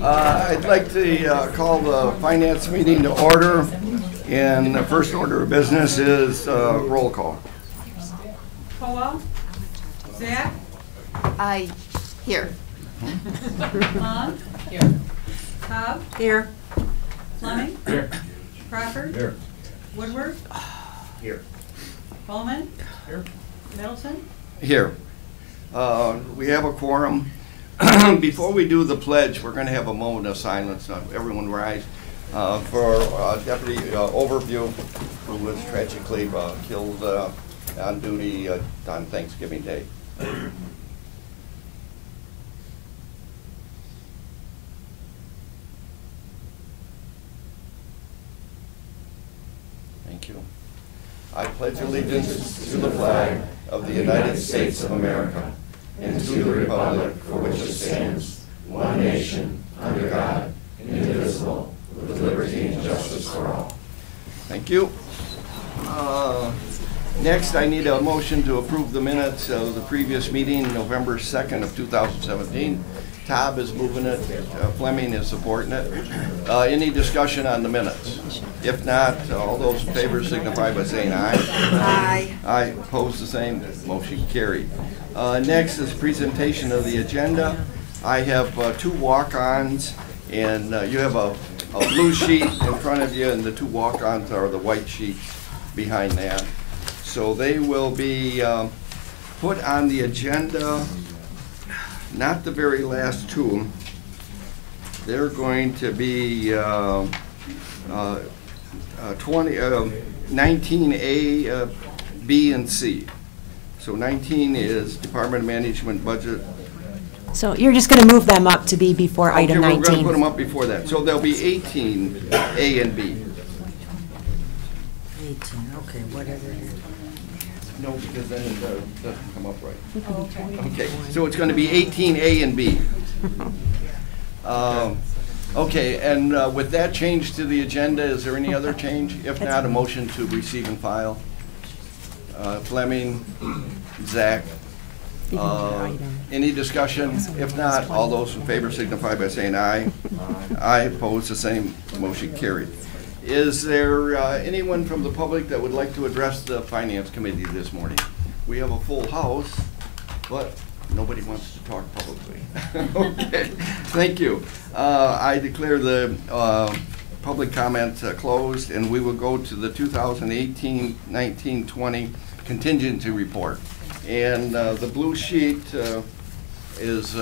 I'd like to call the finance meeting to order, and the first order of business is roll call. Powell? Zach? Here. Long? Here. Cobb? Here. Fleming? Here. Crawford? Here. Woodward? Here. Bowman? Here. Middleton? Here. We have a quorum. Before we do the pledge, we're going to have a moment of silence. Everyone rise for Deputy Overview, who was tragically killed on duty on Thanksgiving Day. Thank you. I pledge allegiance to the flag of the United States of America and to the republic for which it stands, one nation, under God, indivisible, with liberty and justice for all. Thank you. Next, I need a motion to approve the minutes of the previous meeting, November 2nd of 2017. Todd is moving it. Fleming is supporting it. Any discussion on the minutes? If not, all those in favor signify by saying aye. Aye. Aye. Opposed, the same. Motion carried. Next is presentation of the agenda. I have two walk-ons, and you have a blue sheet in front of you, and the two walk-ons are the white sheets behind that. So they will be put on the agenda, not the very last two. They're going to be 19A, B, and C. So 19 is Department of Management budget. So you're just going to move them up to be before item 19? Okay, we're going to put them up before that. So there'll be 18, A and B. 18, okay, whatever it is. No, because then it doesn't come up right. Oh, okay. Okay, so it's going to be 18A and B. Okay, and with that change to the agenda, is there any other change? If not, a motion to receive and file. Fleming, Zach. Any discussion? If not, all those in favor signify by saying aye. Aye, opposed, the same. Motion carried. Is there anyone from the public that would like to address the Finance Committee this morning? We have a full house, but nobody wants to talk publicly. Okay, thank you. I declare the public comment closed, and we will go to the 2018-19-20 contingency report. And the blue sheet is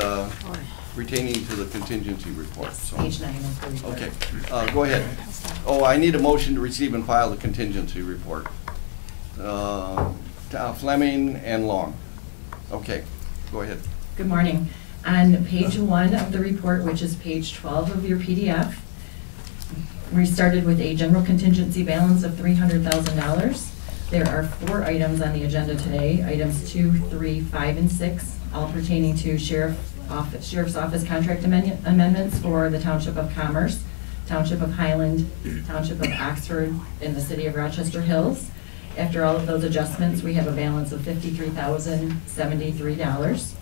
pertaining to the contingency report. So. Page 9 of the report. Okay, go ahead. Oh, I need a motion to receive and file the contingency report. Fleming and Long. Okay, go ahead. Good morning. On page 1 of the report, which is page 12 of your PDF, we started with a general contingency balance of $300,000. There are 4 items on the agenda today, items 2, 3, 5, and 6, all pertaining to Sheriff's Office contract amendments for the Township of Commerce, Township of Highland, Township of Oxford, and the City of Rochester Hills. After all of those adjustments, we have a balance of $53,073.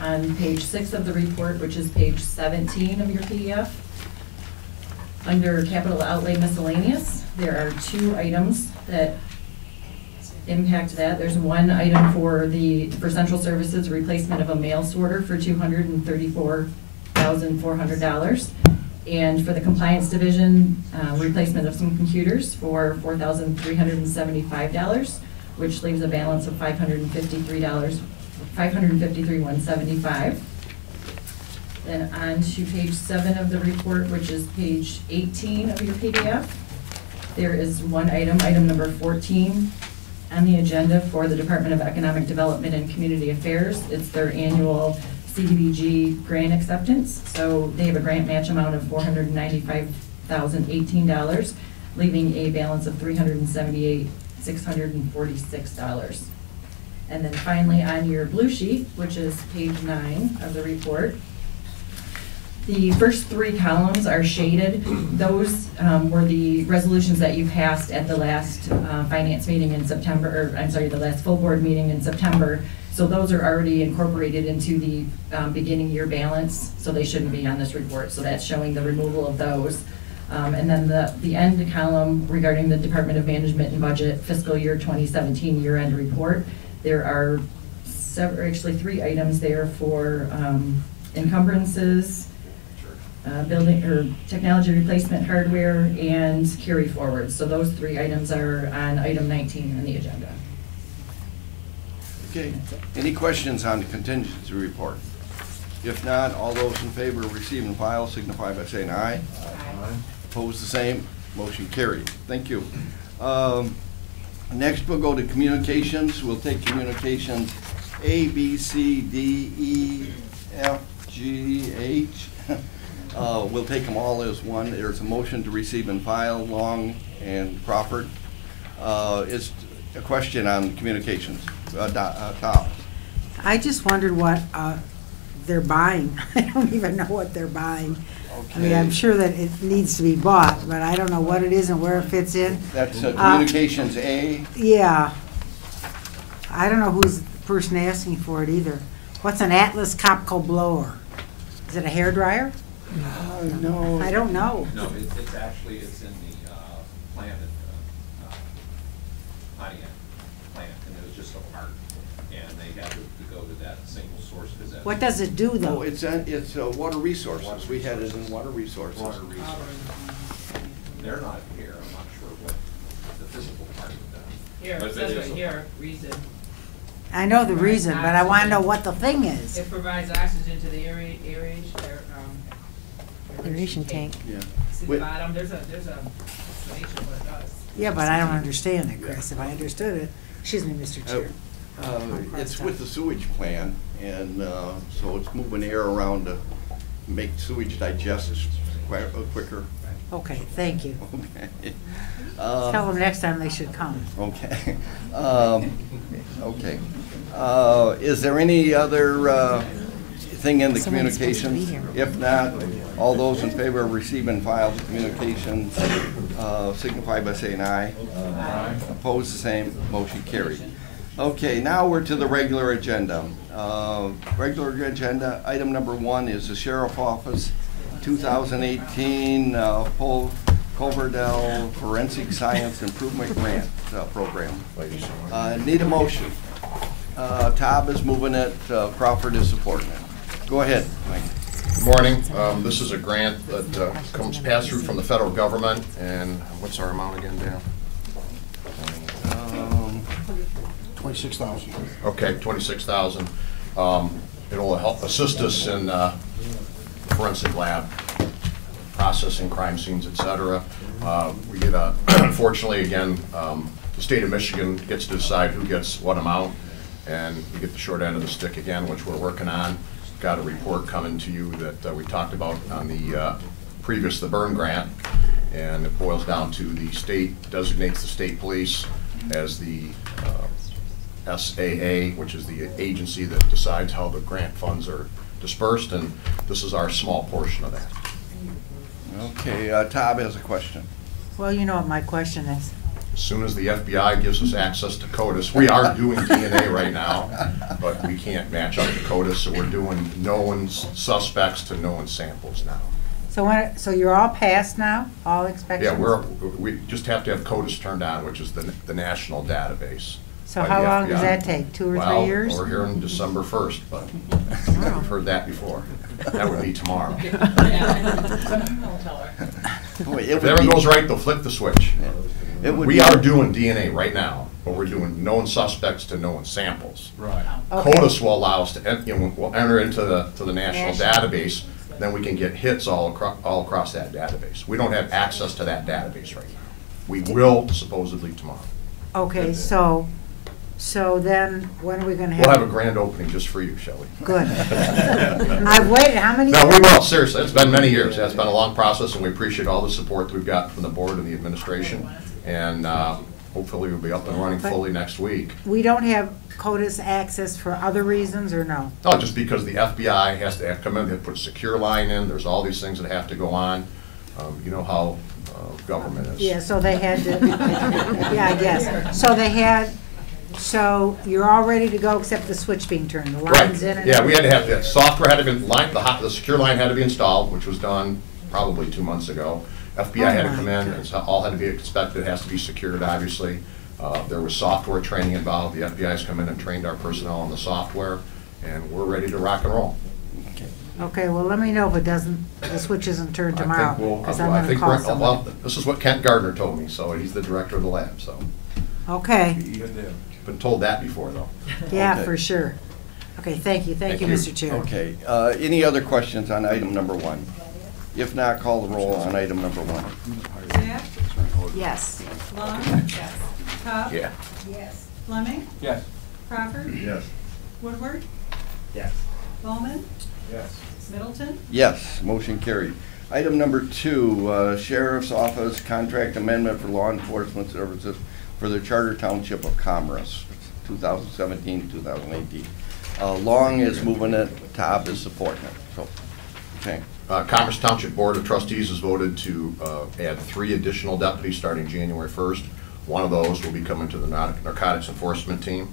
On page 6 of the report, which is page 17 of your PDF, under capital outlay miscellaneous, there are 2 items that impact that. There's one item for central services, replacement of a mail sorter for $234,400. And for the compliance division, replacement of some computers for $4,375, which leaves a balance of $553,175. Then on to page 7 of the report, which is page 18 of your PDF. There is one item, item number 14, on the agenda for the Department of Economic Development and Community Affairs. It's their annual CDBG grant acceptance. So they have a grant match amount of $495,018, leaving a balance of $378,646. And then finally on your blue sheet, which is page 9 of the report, the first 3 columns are shaded. Those were the resolutions that you passed at the last finance meeting in September, or I'm sorry, the last full board meeting in September. So those are already incorporated into the beginning year balance, so they shouldn't be on this report. So that's showing the removal of those. And then the end column regarding the Department of Management and Budget fiscal year 2017 year-end report, there are actually 3 items there for encumbrances, building or technology replacement hardware, and carry forward. So those 3 items are on item 19 on the agenda. Okay, any questions on the contingency report? If not, all those in favor of receiving file signify by saying aye. Opposed, the same. Motion carried. Thank you. Next, we'll go to communications. We'll take communications A, B, C, D, E, F, G, H. We'll take them all as one. There's a motion to receive and file, Long and Crawford. It's a question on communications. Top. I just wondered what they're buying. I don't even know what they're buying. I mean, I'm sure that it needs to be bought, but I don't know what it is and where it fits in. That's communications A. Yeah. I don't know who's the person asking for it either. What's an Atlas Copco blower? Is it a hairdryer? No. I don't know. No, it's actually, it's in the plant at Pontiac plant, and it was just a part, and they had to go to that single source because that. What does it do, Oh, though? it's water resources. We had it in water resources. Water resources. They're not here, I'm not sure what the physical part of that. Here, But it it says is right a- here, reason. I know the reason, but I want to know what the thing is. It provides oxygen to the Aeration tank. Yeah. See the Wait. bottom, there's a explanation what it does. Yeah, but I don't understand it, Chris. If I understood it, excuse me, Mr. Chair. It's with the sewage plant, and so it's moving air around to make sewage digest quicker. Okay, thank you. Okay. Tell them next time they should come. Okay. Okay. Is there any other thing in the Someone's supposed to be communications? here. If not, all those in favor of receiving files communications signify by saying aye. Aye. Opposed, the same. Motion carried. Okay, now we're to the regular agenda. Regular agenda, item number 1 is the Sheriff Office 2018 Coverdell Forensic Science Improvement Grant Program. Need a motion. Todd is moving it, Crawford is supporting it. Go ahead, Mike. Good morning. This is a grant that comes pass through from the federal government, and what's our amount again, Dan? 26,000. Okay, 26,000. It'll help assist us in forensic lab, processing crime scenes, et cetera. We get unfortunately, again, the state of Michigan gets to decide who gets what amount, and we get the short end of the stick again, which we're working on. Got a report coming to you that we talked about on the the burn grant, and it boils down to the state designates the state police as the SAA, which is the agency that decides how the grant funds are dispersed, and this is our small portion of that. Okay, Todd has a question. Well, you know what my question is. As soon as the FBI gives us access to CODIS, we are doing DNA right now, but we can't match up to CODIS, so we're doing known suspects to known samples now. So you're all passed now, all inspections? Yeah, we just have to have CODIS turned on, which is the national database. So by how the long does FBI. that take, 2 or 3 years? Well, we're here on December 1st, but I've heard that before. That would be tomorrow. Wait, If it ever goes right, they'll flip the switch. We are doing DNA right now, but we're doing known suspects to known samples. Right. Okay. CODIS will allow us to, we'll enter into the national database, then we can get hits all across that database. We don't have access to that database right now. We will supposedly tomorrow. Okay, so then, when are we gonna have? We'll have a grand opening just for you, Shelley. Good. I've waited, how many? No, we will, seriously, it's been many years, it's been a long process, and we appreciate all the support that we've got from the board and the administration, and hopefully we'll be up and running fully next week. We don't have CODIS access for other reasons, or no? No, just because the FBI has to come in, they have to put a secure line in, there's all these things that have to go on. You know how government is. Yeah, so they had to, yeah, I guess. So they had So you're all ready to go except the switch being turned, the line's in and Yeah, we had to have, everything? the software had to be, the secure line had to be installed, which was done probably 2 months ago. FBI had to come in, it's all had to be inspected, it has to be secured, obviously. There was software training involved, the FBI's come in and trained our personnel on the software, and we're ready to rock and roll. Okay, well, let me know if it doesn't, the switch isn't turned I tomorrow, think we'll, because I I'm gonna think call we're, someone. well, this is what Kent Gardner told me, so he's the director of the lab, so. Okay, Been told that before, though. yeah, Okay. for sure. Okay, thank you, Thank you. Mr. Chair. Okay, any other questions on item number 1? If not, call the roll on item number 1. Zach, Yes. Lund, Yes. Cobb, Yeah. yes. Fleming, Yes. Crawford, Yes. Woodward, Yes. Bowman, Yes. Middleton, Yes, motion carried. Item number 2, Sheriff's Office Contract Amendment for Law Enforcement Services for the Charter Township of Commerce, 2017-2018. Long is moving it, Todd is supporting it, so, okay. Commerce Township Board of Trustees has voted to add 3 additional deputies starting January 1st. One of those will be coming to the narcotics enforcement team,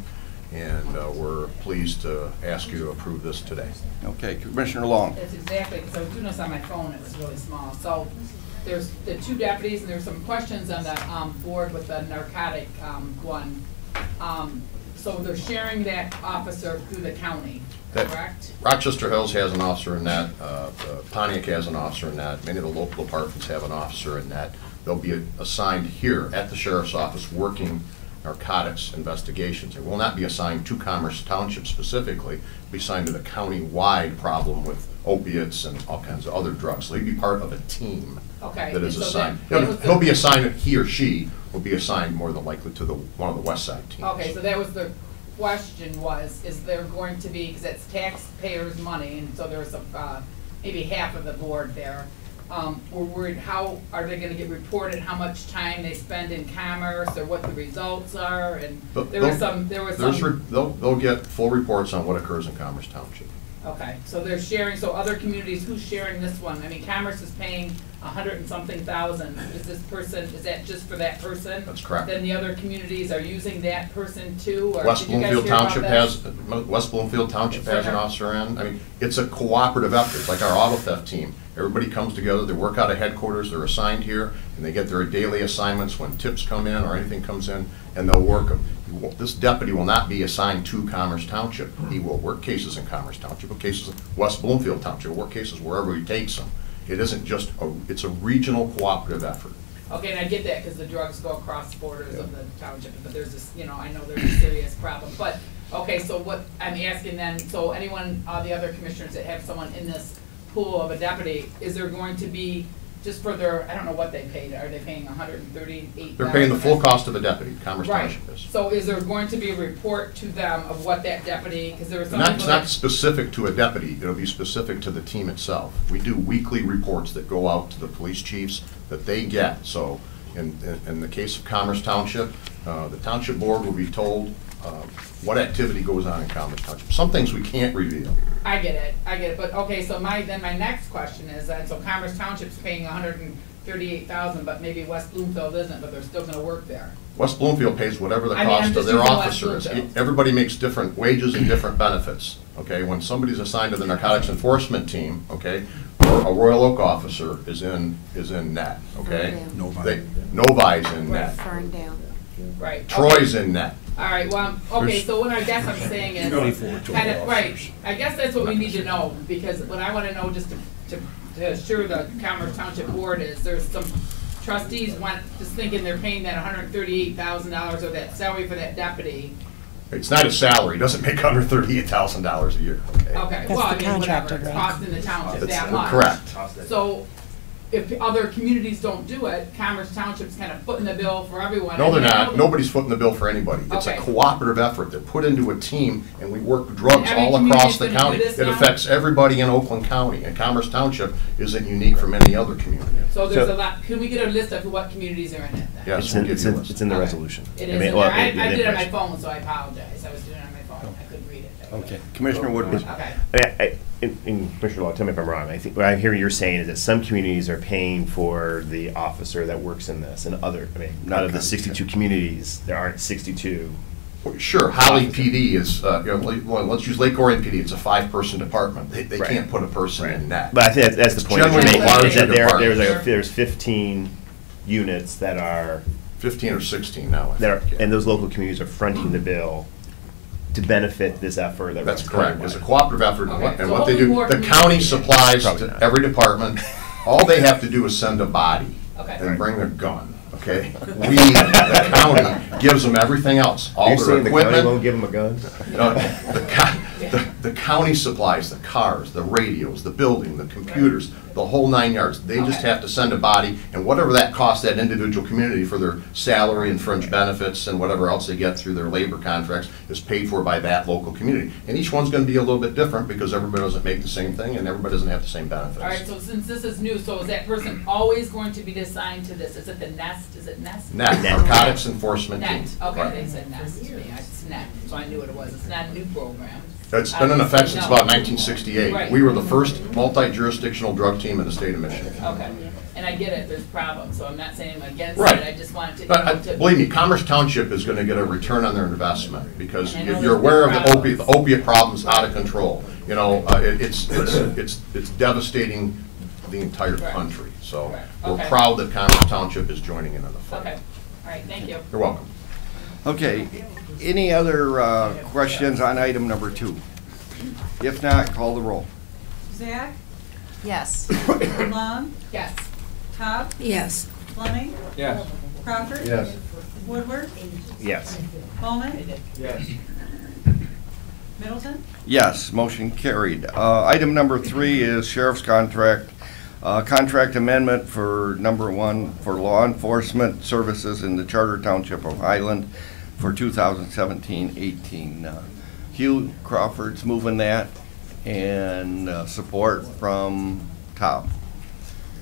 and we're pleased to ask you to approve this today. Okay, Commissioner Long. That's exactly, because I was doing this on my phone, it was really small. So there's the 2 deputies, and there's some questions on the board with the narcotic one. So they're sharing that officer through the county, correct? Rochester Hills has an officer in that, Pontiac has an officer in that, many of the local departments have an officer in that. They'll be assigned here at the sheriff's office working narcotics investigations. It will not be assigned to Commerce Township specifically, it'll be assigned to the county-wide problem with opiates and all kinds of other drugs. So he'd be part of a team Okay. that is and so assigned. that was the- He'll be assigned, he or she will be assigned more than likely to one of the West Side teams. Okay, so that was the question was, is there going to be, because it's taxpayers' money, and so there's maybe half of the board there. We're worried, how are they gonna get reported, how much time they spend in commerce, or what the results are, and there was some. They'll get full reports on what occurs in Commerce Township. Okay, so they're sharing, so other communities, who's sharing this one? I mean, Commerce is paying $100 and something thousand. Is this person, is that just for that person? That's correct. Then the other communities are using that person too, or West did you guys Bloomfield hear about Township that? West Bloomfield Township has an officer in. I mean, it's a cooperative effort. It's like our auto theft team. Everybody comes together, they work out of headquarters, they're assigned here, and they get their daily assignments when tips come in or anything comes in, and they'll work them. This deputy will not be assigned to Commerce Township. He will work cases in Commerce Township, work cases in West Bloomfield Township, work cases wherever he takes them. It isn't just it's a regional cooperative effort. Okay, and I get that, because the drugs go across borders of the township, but there's this, I know there's a serious problem. But, okay, so what I'm asking then, so anyone, the other commissioners that have someone in this pool of a deputy, is there going to be, just for their, I don't know what they paid, are they paying $138? They're paying the full cost of a deputy, Commerce Right, Township is. so is there going to be a report to them of what that deputy, because there was some It's people not that. specific to a deputy, it'll be specific to the team itself. We do weekly reports that go out to the police chiefs that they get. So in the case of Commerce Township, the township board will be told what activity goes on in Commerce Township. Some things we can't reveal. I get it, but, okay, so my next question is that, so Commerce Township's paying $138,000, but maybe West Bloomfield isn't, but they're still gonna work there. West Bloomfield pays whatever the I mean, I'm cost of just their using West officer is. Bloomfield. Everybody makes different wages and different benefits, okay? When somebody's assigned to the narcotics enforcement team, okay, or a Royal Oak officer is in net, okay? Novi's in net. Ferndale. Right. Troy's in net. All right, well, okay, so what I guess I'm saying is, kind of, right, I guess that's what we need to know, because what I wanna know, just to assure the Commerce Township Board is, there's some trustees just thinking they're paying that $138,000 or that salary for that deputy. It's not a salary, it doesn't make $138,000 a year, okay? Okay, That's well, I the mean, whatever, contracted it's rate. costing the township That's that much. correct. So, if other communities don't do it, Commerce Township's kind of footing the bill for everyone. No, they're I mean, I not. know- Nobody's footing the bill for anybody. It's a Okay. cooperative effort. They're put into a team, and we work drugs Every all across community's the gonna do county. this It now? affects everybody in Oakland County, and Commerce Township isn't unique from any other community. So there's a lot, can we get a list of what communities are in it then? Yes, It's we'll in, give it's you a in, list. it's in the Okay. resolution. It I is mean, in well, there, I it- did it on my it- phone, so I apologize, I was doing it on my phone, I couldn't read it. Okay, Commissioner Woodward. Okay. in Commissioner Law, tell me if I'm wrong. I think what I hear you're saying is that some communities are paying for the officer that works in this, and out of the 62 communities, there aren't 62 Sure, Holly PD is, well, let's use Lake Orion PD, it's a 5-person department. They Right. can't put a person in that. But I think that's the point that you're Generally making, is larger that there's departments. there's 15 units that are, 15 or 16 now. I that are, think, yeah. and those local communities are fronting the bill to benefit this effort that That's runs correct. It's a countywide. cooperative effort, Okay, and so what they hopefully do, more the communities county will- supplies Probably to not. every department. All they have to do is send a body Okay. and bring a gun, okay? We, the county, gives them everything else, all You're their saying the county equipment. won't give them a gun? The county supplies the cars, the radios, the building, the computers, the whole 9 yards. They just Okay. have to send a body, and whatever that costs that individual community for their salary and fringe benefits and whatever else they get through their labor contracts is paid for by that local community. And each one's gonna be a little bit different because everybody doesn't make the same thing and everybody doesn't have the same benefits. All right, so since this is new, so is that person always going to be assigned to this? Is it the NEST, is it NEST? NET, Narcotics Enforcement Team. NET, okay, Right. they said NEST to me, it's NET, so I knew what it was, it's not a new program. It's been in effect since No. about 1968. Right. We were the first multi-jurisdictional drug team in the state of Michigan. Okay, and I get it, there's problems, so I'm not saying I'm against Right. it, I just wanted to, But, to. believe me, Commerce Township is gonna get a return on their investment, because And I know you're there's aware of been the problems. opiate problem's out of control. You know, it's devastating the entire Right. country, so Right. we're Okay. proud that Commerce Township is joining in on the fight. Okay, all right, thank you. You're welcome. Okay, any other questions on item number 2? If not, call the roll. Zach, Yes. Long, Yes. Cobb, Yes. Fleming, Yes. Crawford. Yes. Woodward, Yes. Bowman, Yes. Middleton. Yes, motion carried. Item number 3 is sheriff's contract. Contract amendment for number 1 for law enforcement services in the Charter Township of Highland for 2017-18. Hugh Crawford's moving that, and support from Tom.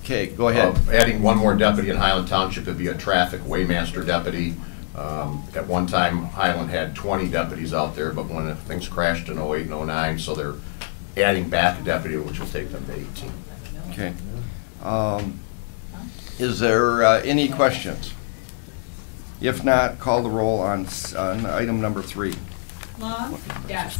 Okay, go ahead. Adding one more deputy in Highland Township would be a traffic waymaster deputy. At one time, Highland had 20 deputies out there, but when things crashed in 08 and 09, so they're adding back a deputy, which will take them to 18. Okay. Is there any questions? If not, call the roll on item number 3. Long, Yes.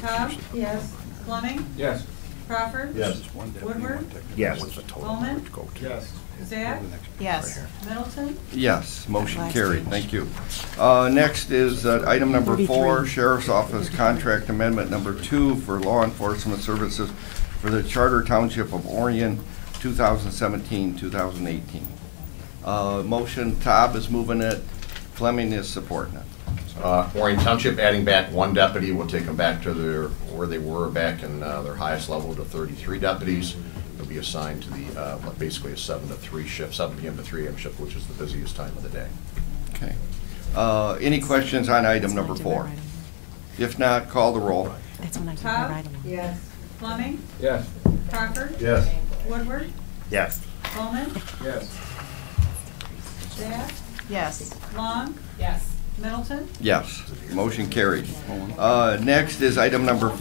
Cobb. Yes. Fleming, Yes. Crawford. Yes. Woodward, Yes. Bowman, Yes. Zach, Yes. Middleton. Yes, motion Last carried, page. thank you. Next is item number 4, 33. Sheriff's Office Contract Amendment number 2 for law enforcement services for the Charter Township of Orion, 2017-2018. Motion, Todd is moving it, Fleming is supporting it. Orion Township adding back one deputy will take them back to where they were back in their highest level to 33 deputies. They'll be assigned to the, basically a 7 to 3 shift, 7 p.m. to 3 a.m. shift, which is the busiest time of the day. Okay. Any questions on item number 4? If not, call the roll. That's when I can Cobb. write them. Yes. Fleming, Yes. Crawford. Yes. Woodward, Yes. Bowman, Yes. Zach, Yes. Long, Yes. Middleton. Yes, motion carried. Next is item number,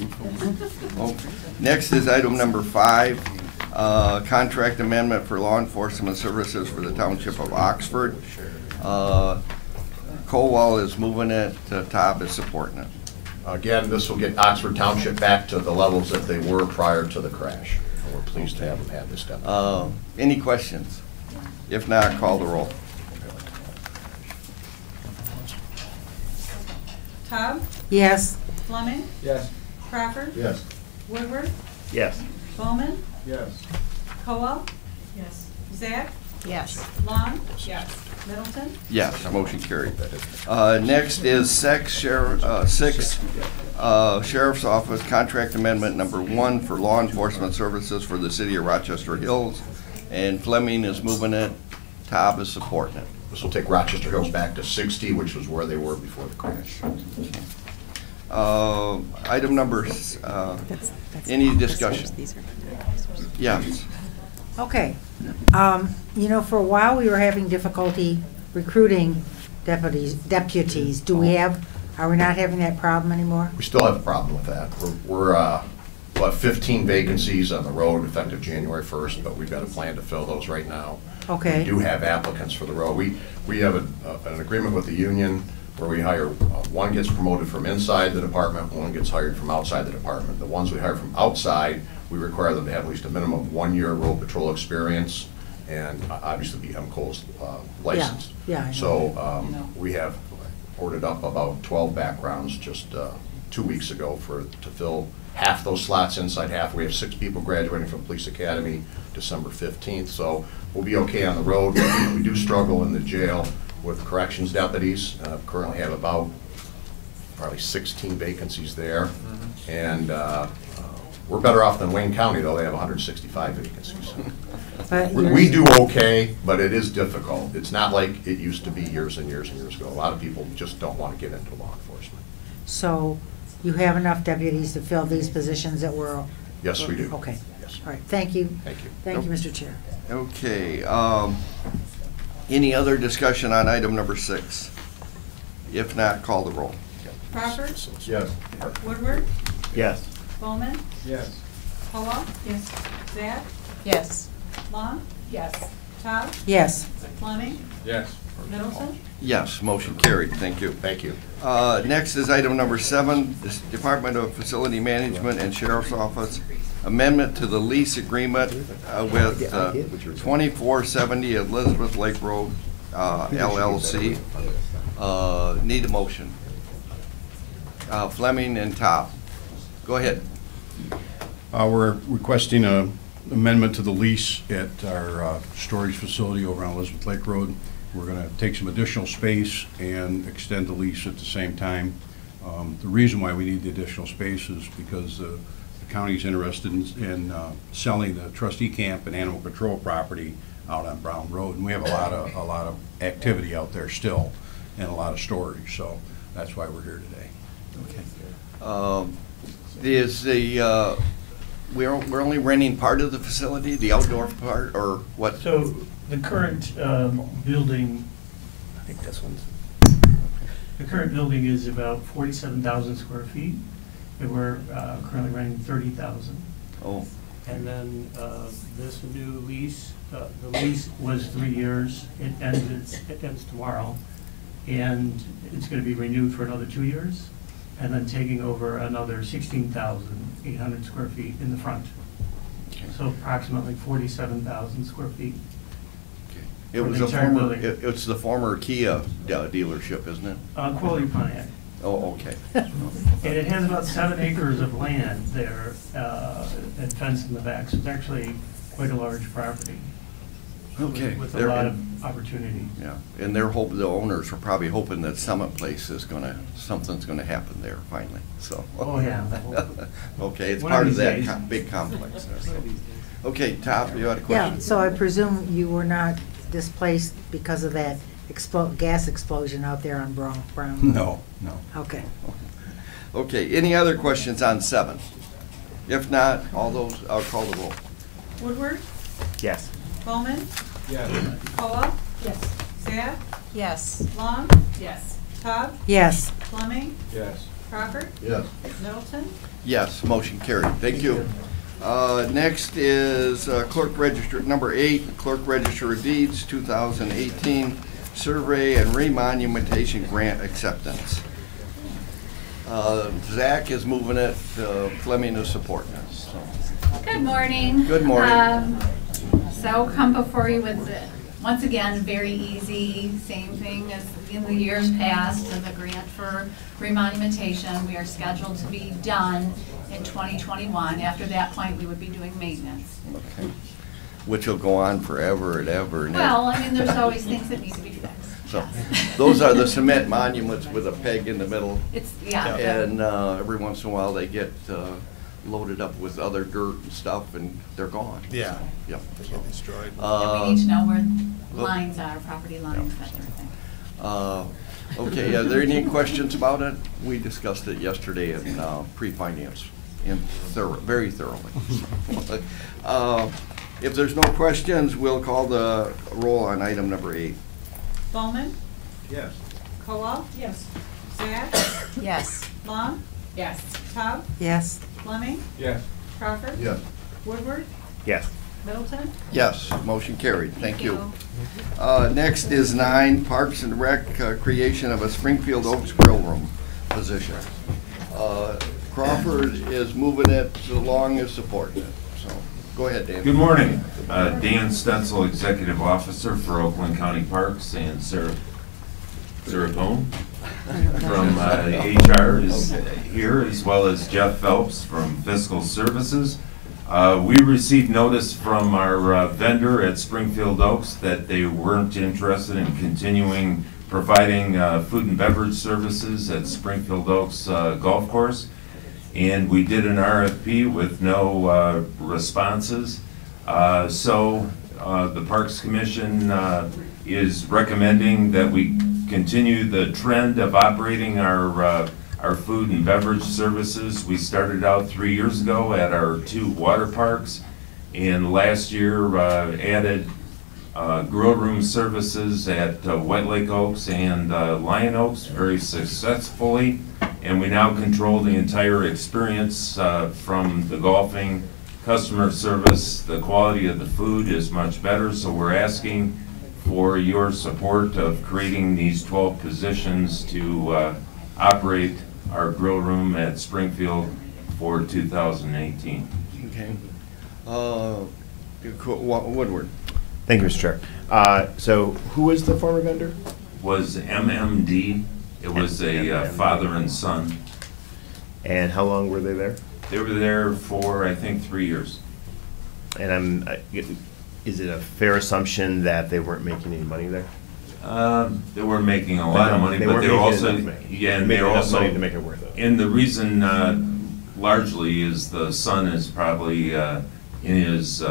next is item number 5, contract amendment for law enforcement services for the Township of Oxford. Colwell is moving it, Todd is supporting it. Again, this will get Oxford Township back to the levels that they were prior to the crash. And we're pleased to have them have this done. Any questions? If not, call the roll. Cobb, Yes. Fleming, Yes. Crawford. Yes. Woodward, Yes. Bowman, Yes. Cowell. Yes. Zach, Yes. Long, Yes. Middleton. Yes, motion carried. Next is 6, Sheriff's Office Contract Amendment number 1 for law enforcement services for the city of Rochester Hills. And Fleming is moving it, Todd is supporting it. This will take Rochester Hills back to 60, which was where they were before the crash. Item number, That's any officers. discussion? These are officers. Yes. Okay. You know, for a while, we were having difficulty recruiting deputies. Are we not having that problem anymore? We still have a problem with that. We'll have 15 vacancies on the road effective January 1st, but we've got a plan to fill those right now. Okay. We do have applicants for the road. We have an agreement with the union where we hire, one gets promoted from inside the department, one gets hired from outside the department. The ones we hire from outside, we require them to have at least a minimum of 1 year road patrol experience and obviously be MCO's licensed. Yeah, I know. So we have ordered up about 12 backgrounds just 2 weeks ago to fill half those slots inside half. We have 6 people graduating from Police Academy December 15th, so we'll be okay on the road. We do struggle in the jail with corrections deputies. Currently have about probably 16 vacancies there. And we're better off than Wayne County, though. They have 165 vacancies. But We do okay, but it is difficult. It's not like it used to be years and years and years ago. A lot of people just don't want to get into law enforcement. So you have enough deputies to fill these positions that were? Yes, we do. Okay. Yes. All right, thank you. Thank you. Thank you, Mr. Chair. Okay, any other discussion on item number 6? If not, call the roll. Crawford, Yes. Woodward, Yes. Bowman, Yes. Caldwell. Yes. Zach, Yes. Long, Yes. Todd, Yes. Fleming, Yes. Middleton. Yes, motion carried, thank you. Thank you. Next is item number 7, this Department of Facility Management and Sheriff's Office, amendment to the lease agreement with 2470 Elizabeth Lake Road LLC. Need a motion. Fleming and Top. Go ahead. We're requesting an amendment to the lease at our storage facility over on Elizabeth Lake Road. We're going to take some additional space and extend the lease at the same time. The reason why we need the additional space is because the county's interested in selling the trustee camp and animal control property out on Brown Road, and we have a lot of activity out there still and a lot of storage, so that's why we're here today. Okay. Is the, we're only renting part of the facility, the outdoor part, or what? So the current building, I think this one's. the current building is about 47,000 square feet, and we're currently renting 30,000. Oh, And then this new lease, the lease was 3 years. It ends tomorrow, and it's going to be renewed for another 2 years, and then taking over another 16,800 square feet in the front. So approximately 47,000 square feet. it For was the a entire former, building. it's the former Kia dealership, isn't it? Quality Pontiac. Oh, okay. And it has about 7 acres of land there, and fenced in the back, so it's actually quite a large property. Okay. With a They're- lot of opportunity. Yeah, and they're hoping, the owners are probably hoping that Summit Place is gonna, something's gonna happen there finally, so. Oh, yeah. Okay, it's One part of of these that days. big complex there, so. Okay, Top, you had a Yeah, question? so I presume you were not displaced because of that gas explosion out there on Brown? No. Okay. Okay, any other questions on 7? If not, all those, I'll call the roll. Woodward, Yes. Bowman, Yes. Caldwell. Yes. Zach, Yes. Long, Yes. Todd, Yes. Fleming, Yes. Crawford, Yes. Middleton. Yes, motion carried, thank you. Next is Clerk Register, number 8, Clerk Register of Deeds, 2018 Survey and Remonumentation Grant Acceptance. Zach is moving it, Fleming is supporting it, so. Good morning. Good morning. So come before you with, once again, very easy, same thing as in the years past, as a grant for remonumentation. We are scheduled to be done in 2021. After that point, we would be doing maintenance. Okay. Which will go on forever and ever and ever. Well, I mean, there's always things that need to be fixed. So, yes. those are the cement monuments with a peg in the middle. It's, yeah. And every once in a while, they get loaded up with other dirt and stuff, and they're gone. Yeah. Yep. They get destroyed. And we need to know where lines are, property lines, that sort of thing. Okay, are there any questions about it? We discussed it yesterday in pre-finance, very thoroughly. If there's no questions, we'll call the roll on item number 8. Bowman, Yes. Caldwell. Yes. Zach, Yes. Long, Yes. Todd, Yes. Fleming, Yes. Crawford. Yes. Woodward, Yes. Middleton? Yes, motion carried. Thank you. Next is 9, Parks and Rec, creation of a Springfield Oaks Grill Room position. Crawford is moving it along as supporting it, so go ahead, Dan. Good morning. Dan Stetzel, Executive Officer for Oakland County Parks, and Sarah Bone from HR is here, as well as Jeff Phelps from Fiscal Services. We received notice from our vendor at Springfield Oaks that they weren't interested in continuing providing food and beverage services at Springfield Oaks Golf Course. And we did an RFP with no responses. So the Parks Commission is recommending that we continue the trend of operating our food and beverage services. We started out 3 years ago at our 2 water parks, and last year added grill room services at White Lake Oaks and Lion Oaks very successfully. And we now control the entire experience from the golfing, customer service. The quality of the food is much better, so we're asking for your support of creating these 12 positions to operate our grill room at Springfield for 2018. Okay. Woodward. Thank you, Mr. Chair. So who was the former vendor? Was MMD. It was a father and son. And how long were they there? They were there for, I think, 3 years. And is it a fair assumption that they weren't making any money there? They were making a lot of money, but they were also, and they were also money to make it worth it. And the reason largely is the son is probably in his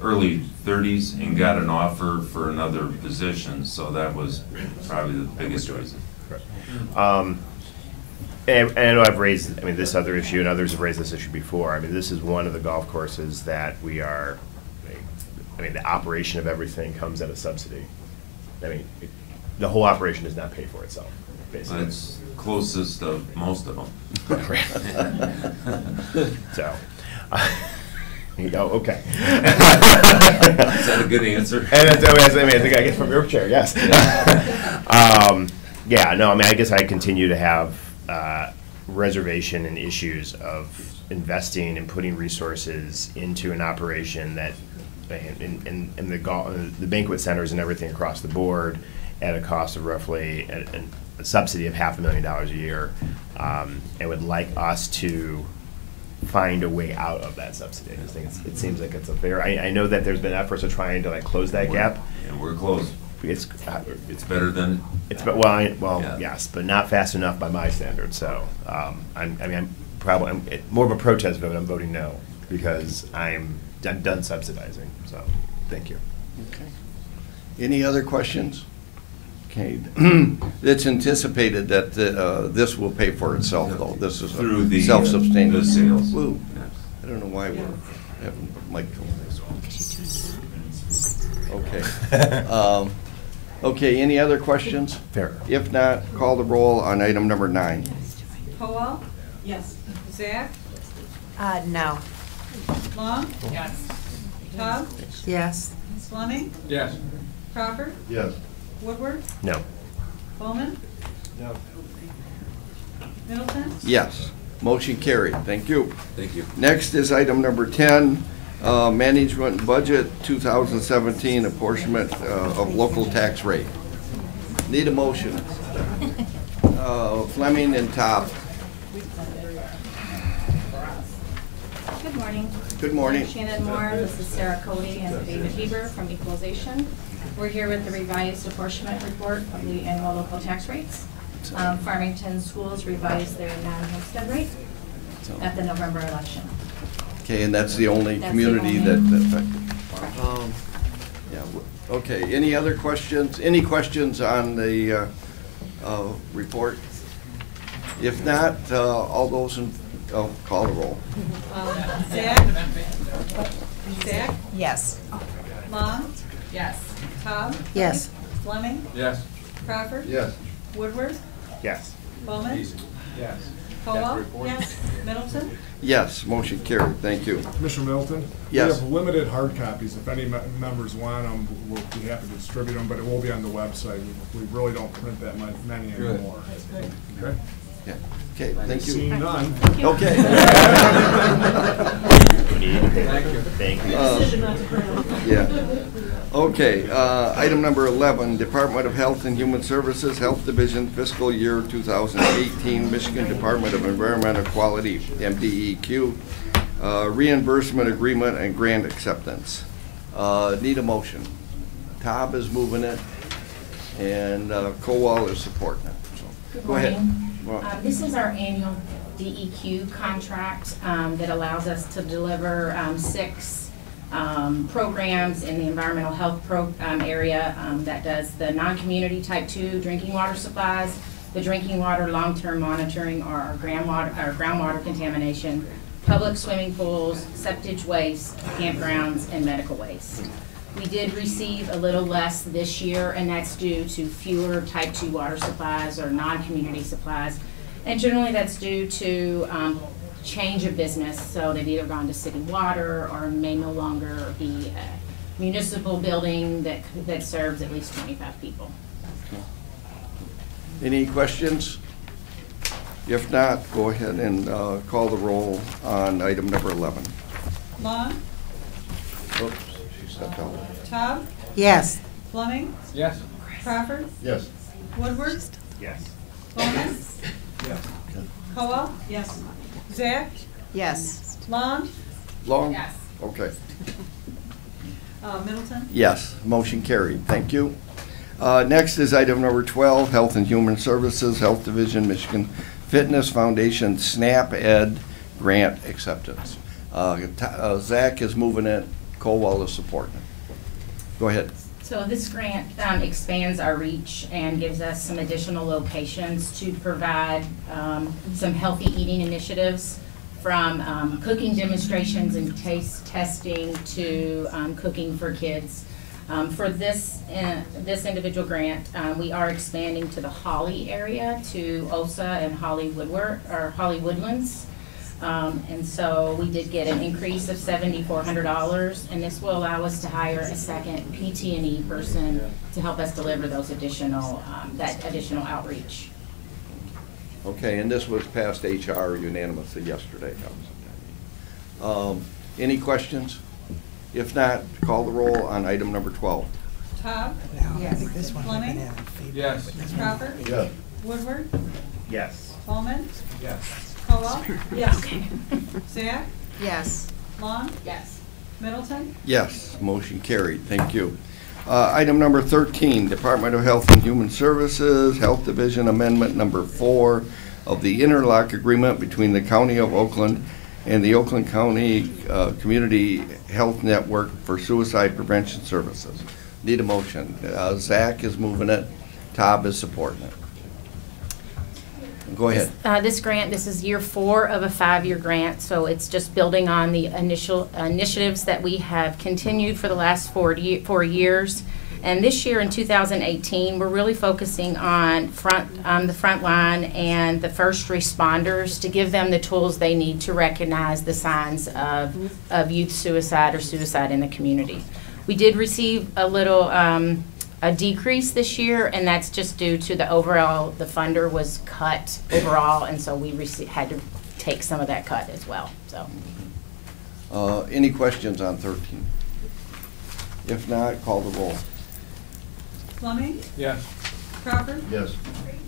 early 30s and got an offer for another position, so that was probably the biggest reason. And I know I've raised, this other issue, and others have raised this issue before. This is one of the golf courses that we are, the operation of everything comes at a subsidy. The whole operation does not pay for itself, basically. It's closest of most of them. So, okay. Is that a good answer? And I think I get from your chair, yes. Yeah, no, I guess I continue to have reservation and issues of investing and putting resources into an operation that, in the banquet centers and everything across the board, at a cost of roughly a subsidy of $500,000 a year, and would like us to find a way out of that subsidy. I think it seems like it's a fair. I know that there's been efforts of trying to close that gap. And we're close. It's better than. Yes, but not fast enough by my standards. So I'm more of a protest vote. I'm voting no because I'm done subsidizing. So thank you. Okay. Any other questions? Okay. It's anticipated that this will pay for itself, though. This is through the self-sustaining. the sales. Woo. I don't know why we're having Mike go this one. Okay. Okay, any other questions? Fair. If not, call the roll on item number 9. Koa? Yes. Zach? No. Long? Yes. Tubb? Yes. Fleming? Yes. Crawford? Yes. Woodward? No. Bowman? No. Middleton? Yes. Motion carried. Thank you. Thank you. Next is item number 10, Management Budget 2017 apportionment of local tax rate. Need a motion. Fleming and Top. Good morning. Good morning. I'm Shannon Moore, this is Sarah Cody and David Heber from Equalization. We're here with the revised apportionment report of the annual local tax rates. Farmington Schools revised their non-homestead rate at the November election. Okay, and that's the only community that affected. Yeah. Okay. Any other questions? Any questions on the report? If not, all those in call the roll. Zach? Zach? Yes. Long? Yes. Tubb? Yes. Fleming? Yes. Crawford? Yes. Woodward? Yes. Bowman? Yes. Caldwell? Yes. Middleton? Yes, motion carried. Thank you. Commissioner Middleton? Yes. We have limited hard copies. If any members want them, we'll be happy to distribute them, but it will be on the website. We really don't print that many anymore. Okay? Yeah. Okay, thank you. Seeing none. Okay. Thank you. Yeah. Okay, item number 11, Department of Health and Human Services, Health Division, fiscal year 2018, Michigan Department of Environmental Quality, MDEQ, reimbursement agreement and grant acceptance. Need a motion. Todd is moving it, and Kowal is supporting it. So, Good go ahead. morning. Well, This is our annual DEQ contract that allows us to deliver 6 programs in the environmental health area that does the non-community type 2 drinking water supplies, the drinking water long-term monitoring, or our groundwater contamination, public swimming pools, septic waste, campgrounds, and medical waste. We did receive a little less this year, and that's due to fewer type 2 water supplies or non-community supplies. And generally that's due to change of business. So they've either gone to city water or may no longer be a municipal building that serves at least 25 people. any questions? If not, go ahead and call the roll on item number 11. Long? Oops, she stepped out. Taub? Yes. Fleming? Yes. Crawford? Yes. Woodward? Yes. Bowman? Yes. Caldwell? Yes. Zach? Yes. Long? Long? Yes. Okay. Middleton? Yes, motion carried. Thank you. Next is item number 12, Health and Human Services, Health Division, Michigan Fitness Foundation, SNAP Ed Grant Acceptance. Zach is moving it, Colwell is supporting it. Go ahead. So this grant expands our reach and gives us some additional locations to provide some healthy eating initiatives, from cooking demonstrations and taste testing to cooking for kids. For this individual grant, we are expanding to the Holly area, to OSA and Holly Woodlands. And so we did get an increase of $7,400, and this will allow us to hire a second PT&E person to help us deliver those additional, that additional outreach. Okay, and this was passed HR unanimously yesterday. Any questions? If not, call the roll on item number 12. Taub? Yes. Fleming? Yes. Crawford? Yes. Woodward? Yes. Bowman? Yes. Caldwell? Yes. Zach? Yes. Long? Yes. Middleton? Yes, motion carried. Thank you. Item number 13, Department of Health and Human Services, Health Division Amendment number 4 of the interlock agreement between the County of Oakland and the Oakland County Community Health Network for Suicide Prevention Services. Need a motion. Zach is moving it. Tob is supporting it. Go ahead. This grant, this is year 4 of a 5-year grant, so it's just building on the initial initiatives that we have continued for the last 4 years. And this year in 2018, we're really focusing on the front line and the first responders to give them the tools they need to recognize the signs of youth suicide or suicide in the community. We did receive a little a decrease this year, and that's just due to the overall, the funder was cut overall, and so we had to take some of that cut as well. So, any questions on 13? If not, call the roll. Fleming? Yes. Crawford? Yes.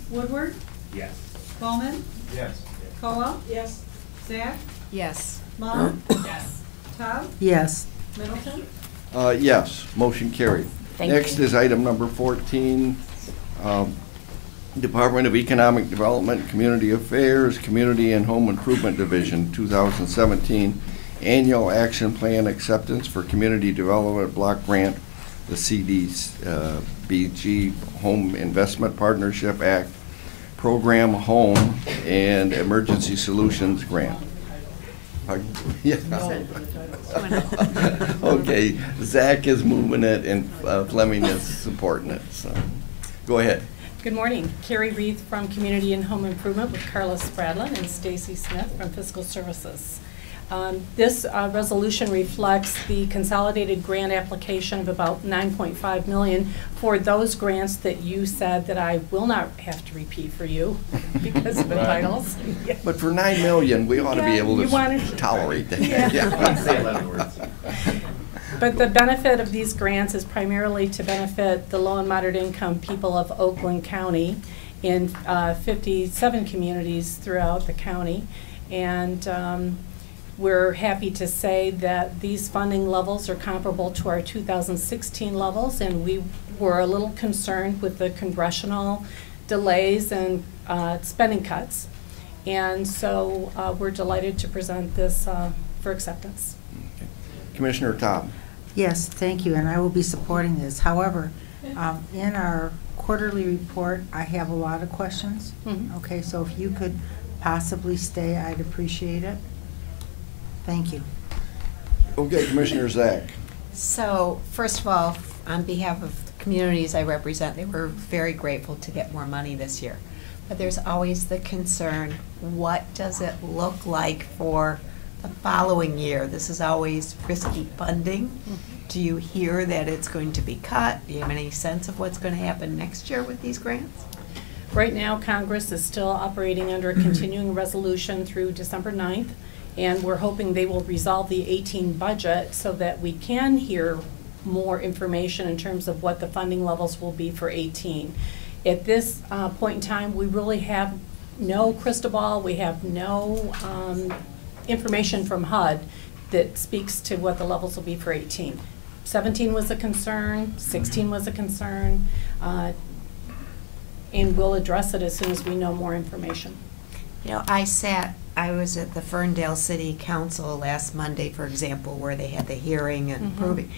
Woodward? Yes. Bowman? Yes. Caldwell? Yes. Zach? Yes. Long? Yes. Taub? Yes. Middleton? Yes, motion carried. Thank Next you. is item number 14, Department of Economic Development, Community Affairs, Community and Home Improvement Division, 2017 Annual Action Plan Acceptance for Community Development Block Grant, the CDBG Home Investment Partnership Act, Program Home and Emergency Solutions Grant. Pardon? Yeah. Okay, Zach is moving it and Fleming is supporting it, so, go ahead. Good morning. Carrie Reith from Community and Home Improvement with Carla Spradlin and Stacy Smith from Fiscal Services. This resolution reflects the consolidated grant application of about $9.5 million for those grants that you said that I will not have to repeat for you because of the titles. Yeah. But for $9 million, we ought to be Yeah, able you to wanted- tolerate that. Yeah. Say 11 words. But the benefit of these grants is primarily to benefit the low and moderate income people of Oakland County in 57 communities throughout the county. And we're happy to say that these funding levels are comparable to our 2016 levels, and we were a little concerned with the congressional delays and spending cuts. And so we're delighted to present this for acceptance. Okay. Commissioner Tom. Yes, thank you, and I will be supporting this. However, in our quarterly report, I have a lot of questions. Mhm. Okay, so if you could possibly stay, I'd appreciate it. Thank you. Okay, Commissioner Zach. So, first of all, on behalf of the communities I represent, they were very grateful to get more money this year. But there's always the concern, what does it look like for the following year? This is always risky funding. Do you hear that it's going to be cut? Do you have any sense of what's going to happen next year with these grants? Right now, Congress is still operating under a continuing resolution through December 9th, and we're hoping they will resolve the 18 budget so that we can hear more information in terms of what the funding levels will be for 18. At this point in time, we really have no crystal ball. We have no information from HUD that speaks to what the levels will be for 18. 17 was a concern, 16 was a concern, and we'll address it as soon as we know more information. You know, I was at the Ferndale City Council last Monday, for example, where they had the hearing and approving.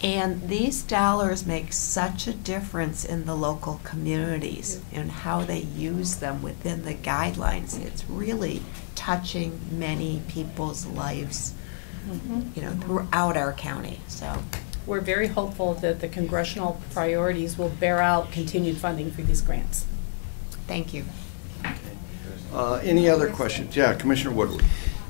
And these dollars make such a difference in the local communities and how they use them within the guidelines. It's really touching many people's lives, you know, throughout our county. So we're very hopeful that the congressional priorities will bear out continued funding for these grants. Thank you. Any other questions? Yeah, Commissioner Woodward.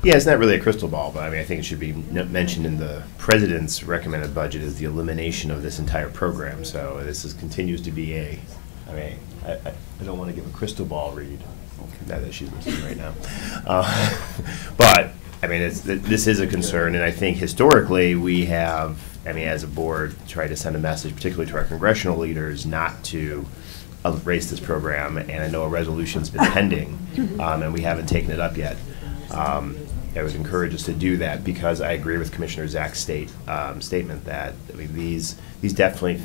Yeah, it's not really a crystal ball, but I mean, I think it should be mentioned in the president's recommended budget is the elimination of this entire program. So this continues to be I mean, I don't want to give a crystal ball read. Now that she's listening right now. But, I mean, this is a concern, and I think historically we have, I mean, as a board, tried to send a message, particularly to our congressional leaders, not to erase this program, and I know a resolution's been pending, and we haven't taken it up yet. I would encourage us to do that because I agree with Commissioner Zach's statement that I mean these definitely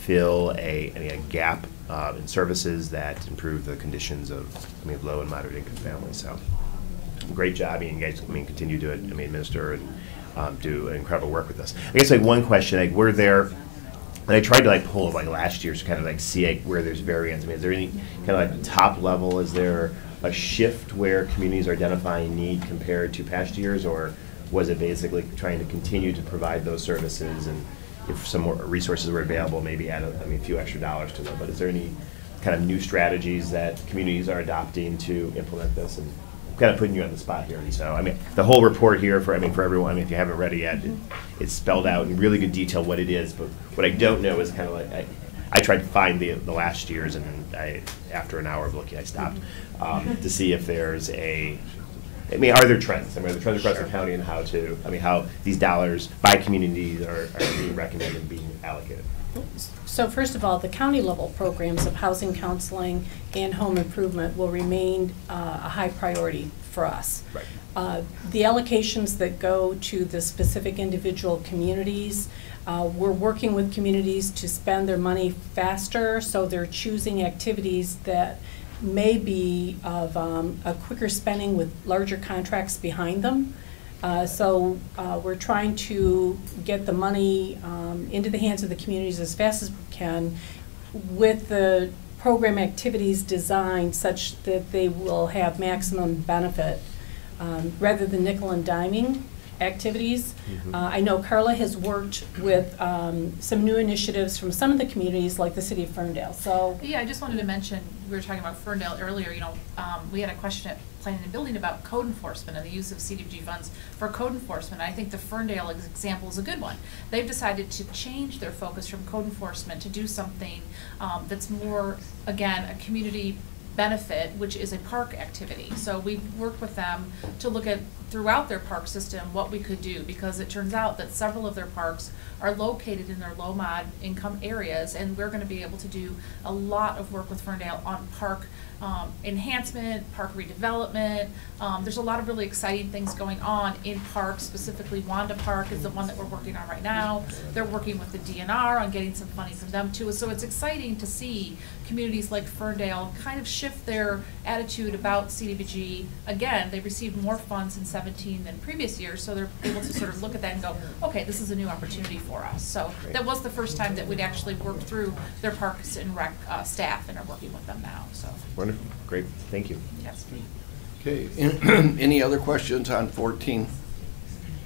fill a gap in services that improve the conditions of low and moderate income families. So great job, you guys. Continue to administer and do incredible work with us. I guess one question we're there. And I tried to pull last year's kind of see where there's variance. Is there any kind of top level? Is there a shift where communities are identifying need compared to past years, or was it basically trying to continue to provide those services, and if some more resources were available, maybe add a few extra dollars to them? But is there any kind of new strategies that communities are adopting to implement this? And I'm kind of putting you on the spot here. So the whole report here for everyone. If you haven't read it yet, it's spelled out in really good detail what it is. But what I don't know is kind of I tried to find the last year's, and after an hour of looking, I stopped to see if there's are there trends? Are there trends across the county and how these dollars by communities are being recommended and being allocated? So first of all, the county level programs of housing counseling and home improvement will remain a high priority for us. Right. The allocations that go to the specific individual communities, we're working with communities to spend their money faster, so they're choosing activities that may be of a quicker spending with larger contracts behind them. So we're trying to get the money into the hands of the communities as fast as we can, with the program activities designed such that they will have maximum benefit. Rather than nickel and diming, activities. I know Carla has worked with some new initiatives from some of the communities, like the city of Ferndale, so. Yeah, I just wanted to mention, we were talking about Ferndale earlier, you know, we had a question at Planning and Building about code enforcement and the use of CDBG funds for code enforcement. I think the Ferndale example is a good one. They've decided to change their focus from code enforcement to do something that's more, again, a community benefit, which is a park activity. So we've worked with them to look at throughout their park system what we could do, because it turns out that several of their parks are located in their low mod income areas, and we're going to be able to do a lot of work with Ferndale on park enhancement, park redevelopment. There's a lot of really exciting things going on in parks, specifically Wanda Park is the one that we're working on right now. They're working with the DNR on getting some funding from them too. So it's exciting to see communities like Ferndale kind of shift their attitude about CDBG. Again, they received more funds in 17 than previous years, so they're able to sort of look at that and go, okay, this is a new opportunity for us. So that was the first time that we'd actually worked through their Parks and Rec staff and are working with them now. So. Wonderful, great, thank you. Yes. Okay, any other questions on 14?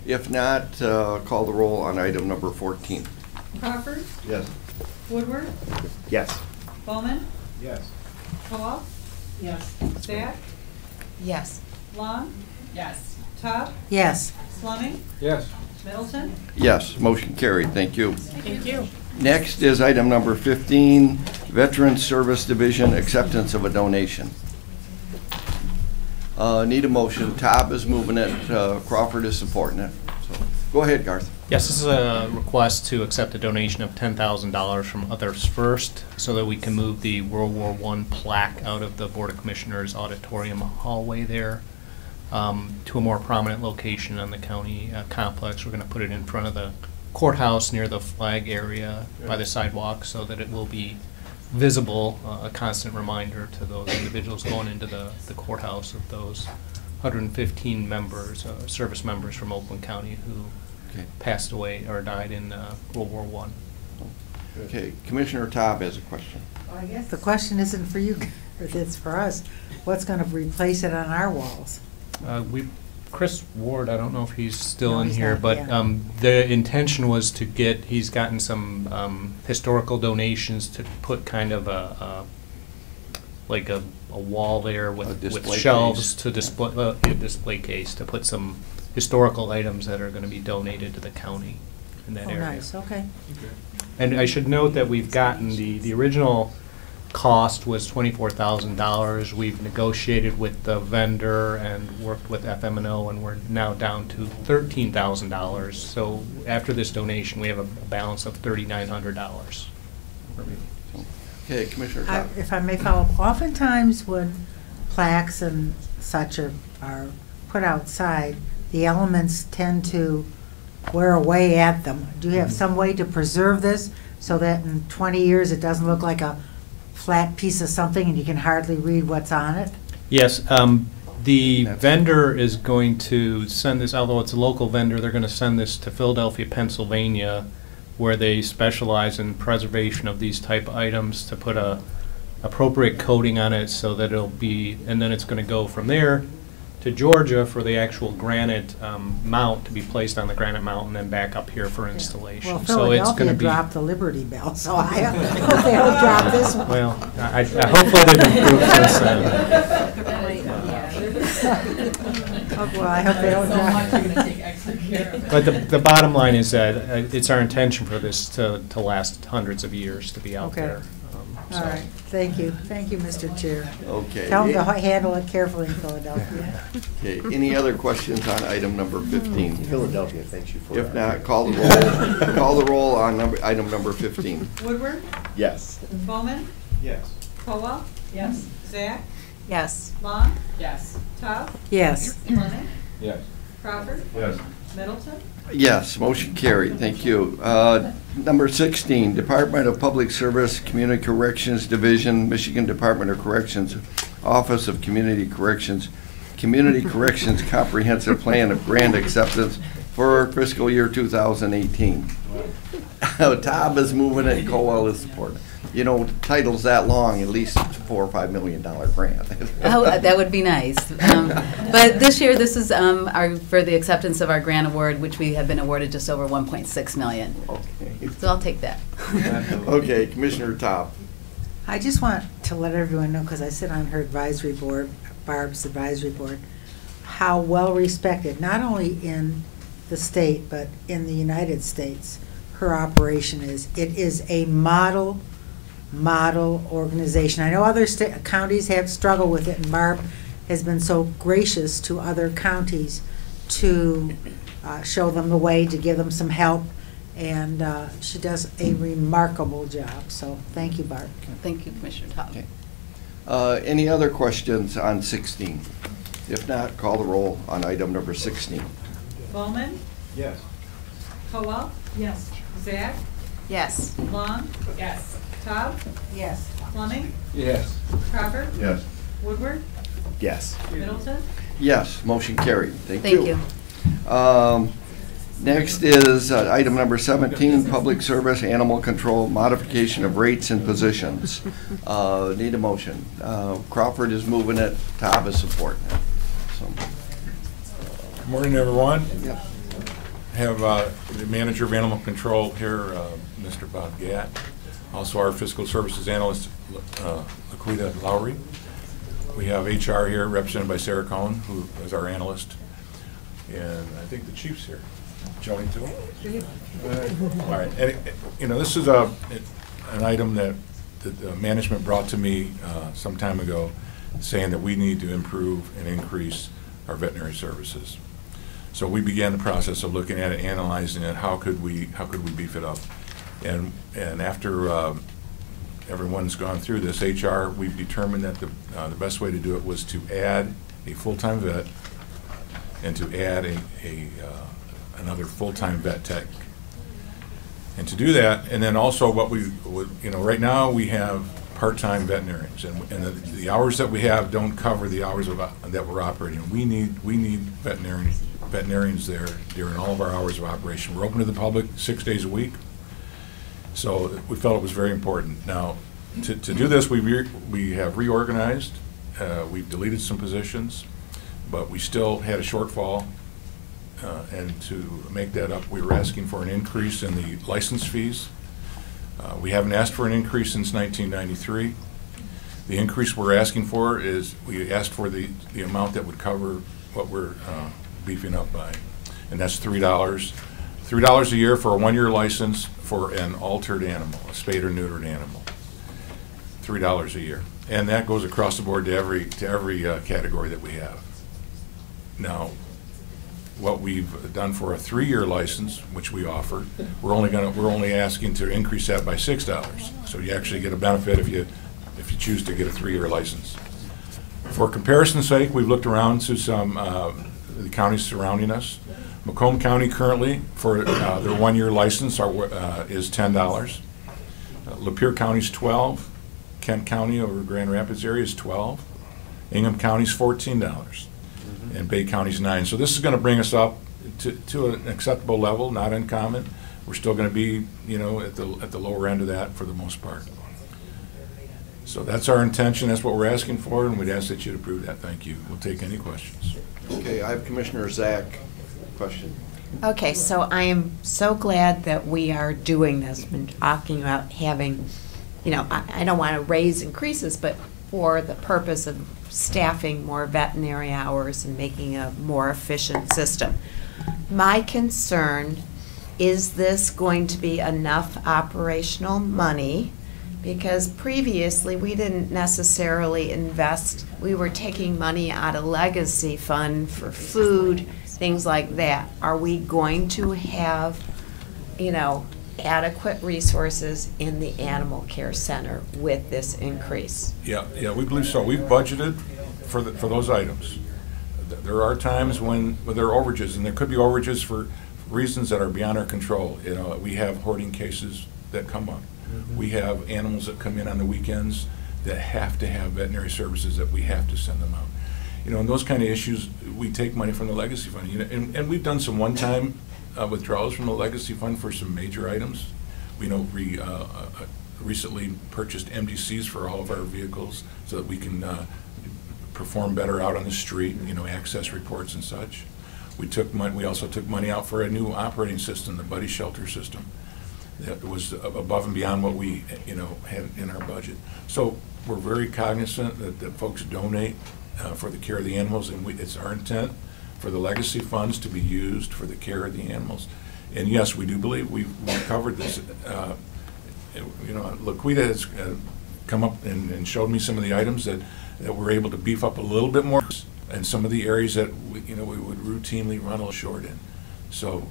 If not, call the roll on item number 14. Crawford, Yes. Woodward, Yes. Bowman, Yes. Kowal, Yes. Stack, Yes. Long, Yes. Todd, Yes. Fleming, Yes. Middleton. Yes, motion carried, thank you. Thank you. Next is item number 15, Veterans Service Division acceptance of a donation. Need a motion. Todd is moving it, Crawford is supporting it. So, go ahead, Garth. Yes, this is a request to accept a donation of $10,000 from Others First so that we can move the World War I plaque out of the Board of Commissioners auditorium hallway there to a more prominent location on the county complex. We're going to put it in front of the courthouse near the flag area by the sidewalk so that it will be visible, a constant reminder to those individuals going into the courthouse of those 115 members, service members from Oakland County who passed away or died in World War I. Okay, Commissioner Todd has a question. Well, I guess the question isn't for you, it's for us. What's going to replace it on our walls? Chris Ward, I don't know if he's still No, in he's here, not, but yeah. the intention was to get, he's gotten some historical donations to put kind of like a wall there with display shelves case. to display, a display case to put some historical items that are going to be donated to the county in that Oh, area. nice, okay. And I should note that we've gotten, the original cost was $24,000. We've negotiated with the vendor and worked with FMNO, and we're now down to $13,000. So after this donation, we have a balance of $3,900. Okay, Commissioner Todd. If I may follow up, oftentimes when plaques and such are put outside, the elements tend to wear away at them. Do you have some way to preserve this so that in 20 years it doesn't look like a flat piece of something and you can hardly read what's on it? Yes, the vendor is going to send this, although it's a local vendor, they're going to send this to Philadelphia, Pennsylvania, where they specialize in preservation of these type items, to put a appropriate coating on it so that it'll be, and then it's going to go from there to Georgia for the actual granite mount to be placed on the granite mount and then back up here for installation. Well, So it's going Philadelphia to be. dropped the Liberty Bell, so I hope they don't drop this one. Well, I hopefully they've improved since then. Oh, well, I hope they don't drop. But the bottom line is that it's our intention for this to last hundreds of years, to be out Okay. there. All right, thank you, Mr. Chair. Okay. Tell them to handle it carefully in Philadelphia. Okay, any other questions on item number 15? Philadelphia, thanks you for If that. not, call the roll. Call the roll on item number 15. Woodward, Yes. Bowman, Yes. Kowal, Yes. Zach, Yes. Long, Yes. Todd, Yes. Fleming, Yes. Crawford, Yes. Middleton. Yes, motion carried, thank you. Number 16, Department of Public Service, Community Corrections Division, Michigan Department of Corrections, Office of Community Corrections, Community Corrections Comprehensive Plan of Grant Acceptance for fiscal year 2018. Tom is moving it, Colwell is supporting. you know, title's that long, at least it's a $4 or $5 million grant. Oh, that would be nice. But this year, this is for the acceptance of our grant award, which we have been awarded just over $1.6 million. Okay. So I'll take that. Okay, Commissioner Top. I just want to let everyone know, because I sit on her advisory board, Barb's advisory board, how well respected, not only in the state, but in the United States, her operation is. It is a model organization. I know other counties have struggled with it, and Barb has been so gracious to other counties to show them the way, to give them some help, and she does a remarkable job. So thank you, Barb. Thank you, Commissioner Top. Okay. Any other questions on 16? If not, call the roll on item number 16. Bowman? Yes. Caldwell? Yes. Zach? Yes. Long? Yes. Cobb? Yes. Fleming? Yes. Crawford? Yes. Woodward? Yes. Middleton? Yes, motion carried. Thank Thank you. Next is item number 17, public service animal control modification of rates and positions. Need a motion. Crawford is moving it, Todd is supporting it. So, Good morning, everyone. Yep. Have the manager of animal control here, Mr. Bob Gatt. Also our fiscal services analyst, Laquita Lowry. We have HR here represented by Sarah Cohn, who is our analyst. And I think the chief's here. Joni too? All right. And, you know, this is an item that the management brought to me some time ago, saying that we need to improve and increase our veterinary services. So we began the process of looking at it, analyzing it. How could we beef it up? And after everyone's gone through this, HR, we've determined that the best way to do it was to add a full-time vet and to add another full-time vet tech. And to do that, and then also what we would, you know, right now we have part-time veterinarians, and the hours that we have don't cover the hours that we're operating. We need veterinarians there during all of our hours of operation. We're open to the public 6 days a week, so we felt it was very important. Now, to do this, we have reorganized. We've deleted some positions, but we still had a shortfall. And to make that up, we were asking for an increase in the license fees. We haven't asked for an increase since 1993. The increase we're asking for is, we asked for the amount that would cover what we're beefing up by, and that's $3. $3 a year for a 1-year license for an altered animal, a spayed or neutered animal. $3 a year, and that goes across the board to every category that we have. Now, what we've done for a 3-year license, which we offer, we're only asking to increase that by $6. So you actually get a benefit if you choose to get a 3-year license. For comparison's sake, we've looked around to some the counties surrounding us. Macomb County currently, for their 1-year license, is $10. Lapeer County's $12. Kent County over Grand Rapids area is $12. Ingham County's $14. And Bay County's $9. So this is going to bring us up to an acceptable level, not uncommon. We're still going to be, you know, at the lower end of that for the most part. So that's our intention. That's what we're asking for, and we'd ask that you'd approve that. Thank you. We'll take any questions. Okay, I have Commissioner Zach. Question. Okay, so I am so glad that we are doing this. We're talking about having, you know, I don't want to raise increases, but for the purpose of staffing more veterinary hours and making a more efficient system. My concern, is this going to be enough operational money? Because previously we didn't necessarily invest, we were taking money out of legacy fund for food, things like that. Are we going to have, you know, adequate resources in the animal care center with this increase? Yeah, we believe so. We've budgeted for those items. There are times when there are overages, and there could be overages for reasons that are beyond our control. You know, we have hoarding cases that come up. We have animals that come in on the weekends that have to have veterinary services that we have to send them out. You know, and those kind of issues, we take money from the legacy fund. You know, and we've done some one-time withdrawals from the legacy fund for some major items. We know recently purchased MDCs for all of our vehicles so that we can perform better out on the street, you know, access reports and such. We also took money out for a new operating system, the Buddy Shelter system. That was above and beyond what we, you know, had in our budget. So we're very cognizant that folks donate for the care of the animals, and it's our intent for the legacy funds to be used for the care of the animals. And yes, we do believe we've covered this. You know, Laquita has come up and showed me some of the items that we're able to beef up a little bit more, and some of the areas that we would routinely run a little short in. So,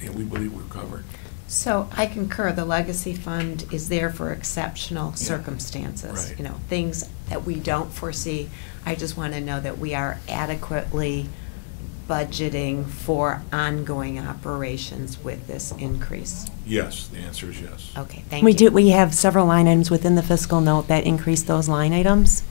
you know, we believe we're covered. So I concur, the legacy fund is there for exceptional circumstances. Right. You know, things that we don't foresee. I just want to know that we are adequately budgeting for ongoing operations with this increase. Yes, the answer is yes. Okay, thank you. We have several line items within the fiscal note that increase those line items.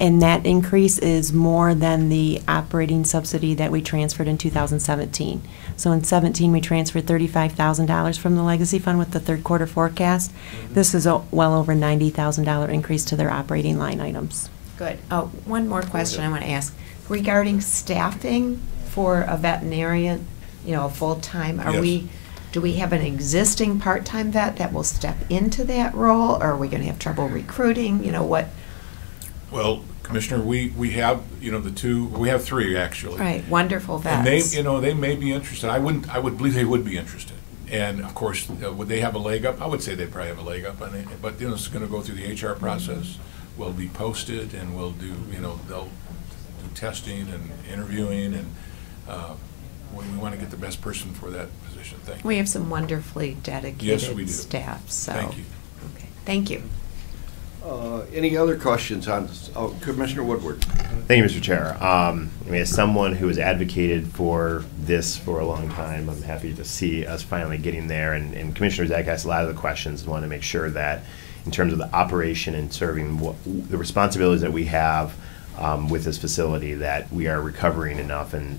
And that increase is more than the operating subsidy that we transferred in 2017. So in 17, we transferred $35,000 from the legacy fund with the third quarter forecast. This is a well over $90,000 increase to their operating line items. Good. Oh, one more question I want to ask. Regarding staffing for a veterinarian, you know, full-time, Yes. do we have an existing part-time vet that will step into that role, or are we going to have trouble recruiting? You know, what? Well, Commissioner, we have, you know, we have three actually. Right, wonderful vets. And they, you know, they may be interested. I would believe they would be interested. And of course, would they have a leg up? I would say they probably have a leg up on it, but, you know, it's going to go through the HR process. We'll be posted, and we'll do, you know, they'll do testing and interviewing, and we want to get the best person for that position. Thank you. We have some wonderfully Yes, we dedicated do. staff, so. Thank you. Okay, thank you. Any other questions on, Commissioner Woodward? Thank you, Mr. Chair. I mean, as someone who has advocated for this for a long time, I'm happy to see us finally getting there. And Commissioner Zach asked a lot of the questions and want to make sure that in terms of the operation and serving the responsibilities that we have with this facility, that we are recovering enough. And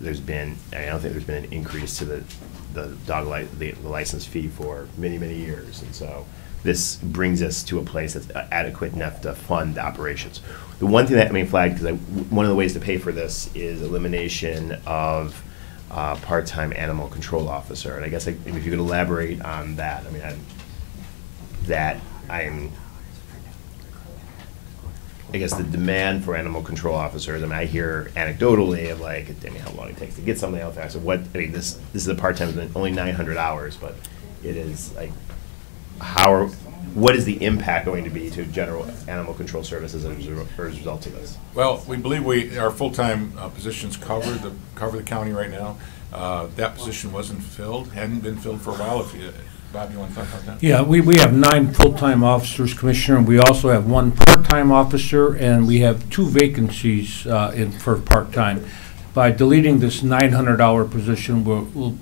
there's been, I don't think there's been an increase to the license fee for many, many years. And so this brings us to a place that's adequate enough to fund operations. The one thing that I mean flagged, because one of the ways to pay for this is elimination of part-time animal control officer. And I guess if you could elaborate on that. I mean, I guess the demand for animal control officers, I mean, I hear anecdotally of like, I mean, how long it takes to get something out there. So this is a part-time, only 900 hours, but it is like, what is the impact going to be to general animal control services as a result of this? Well, we believe our full-time positions cover the county right now. That position wasn't filled, hadn't been filled for a while. Bob, you want to talk about that? Yeah, we have 9 full-time officers, Commissioner, and we also have 1 part-time officer, and we have 2 vacancies for part-time. By deleting this 900-hour position,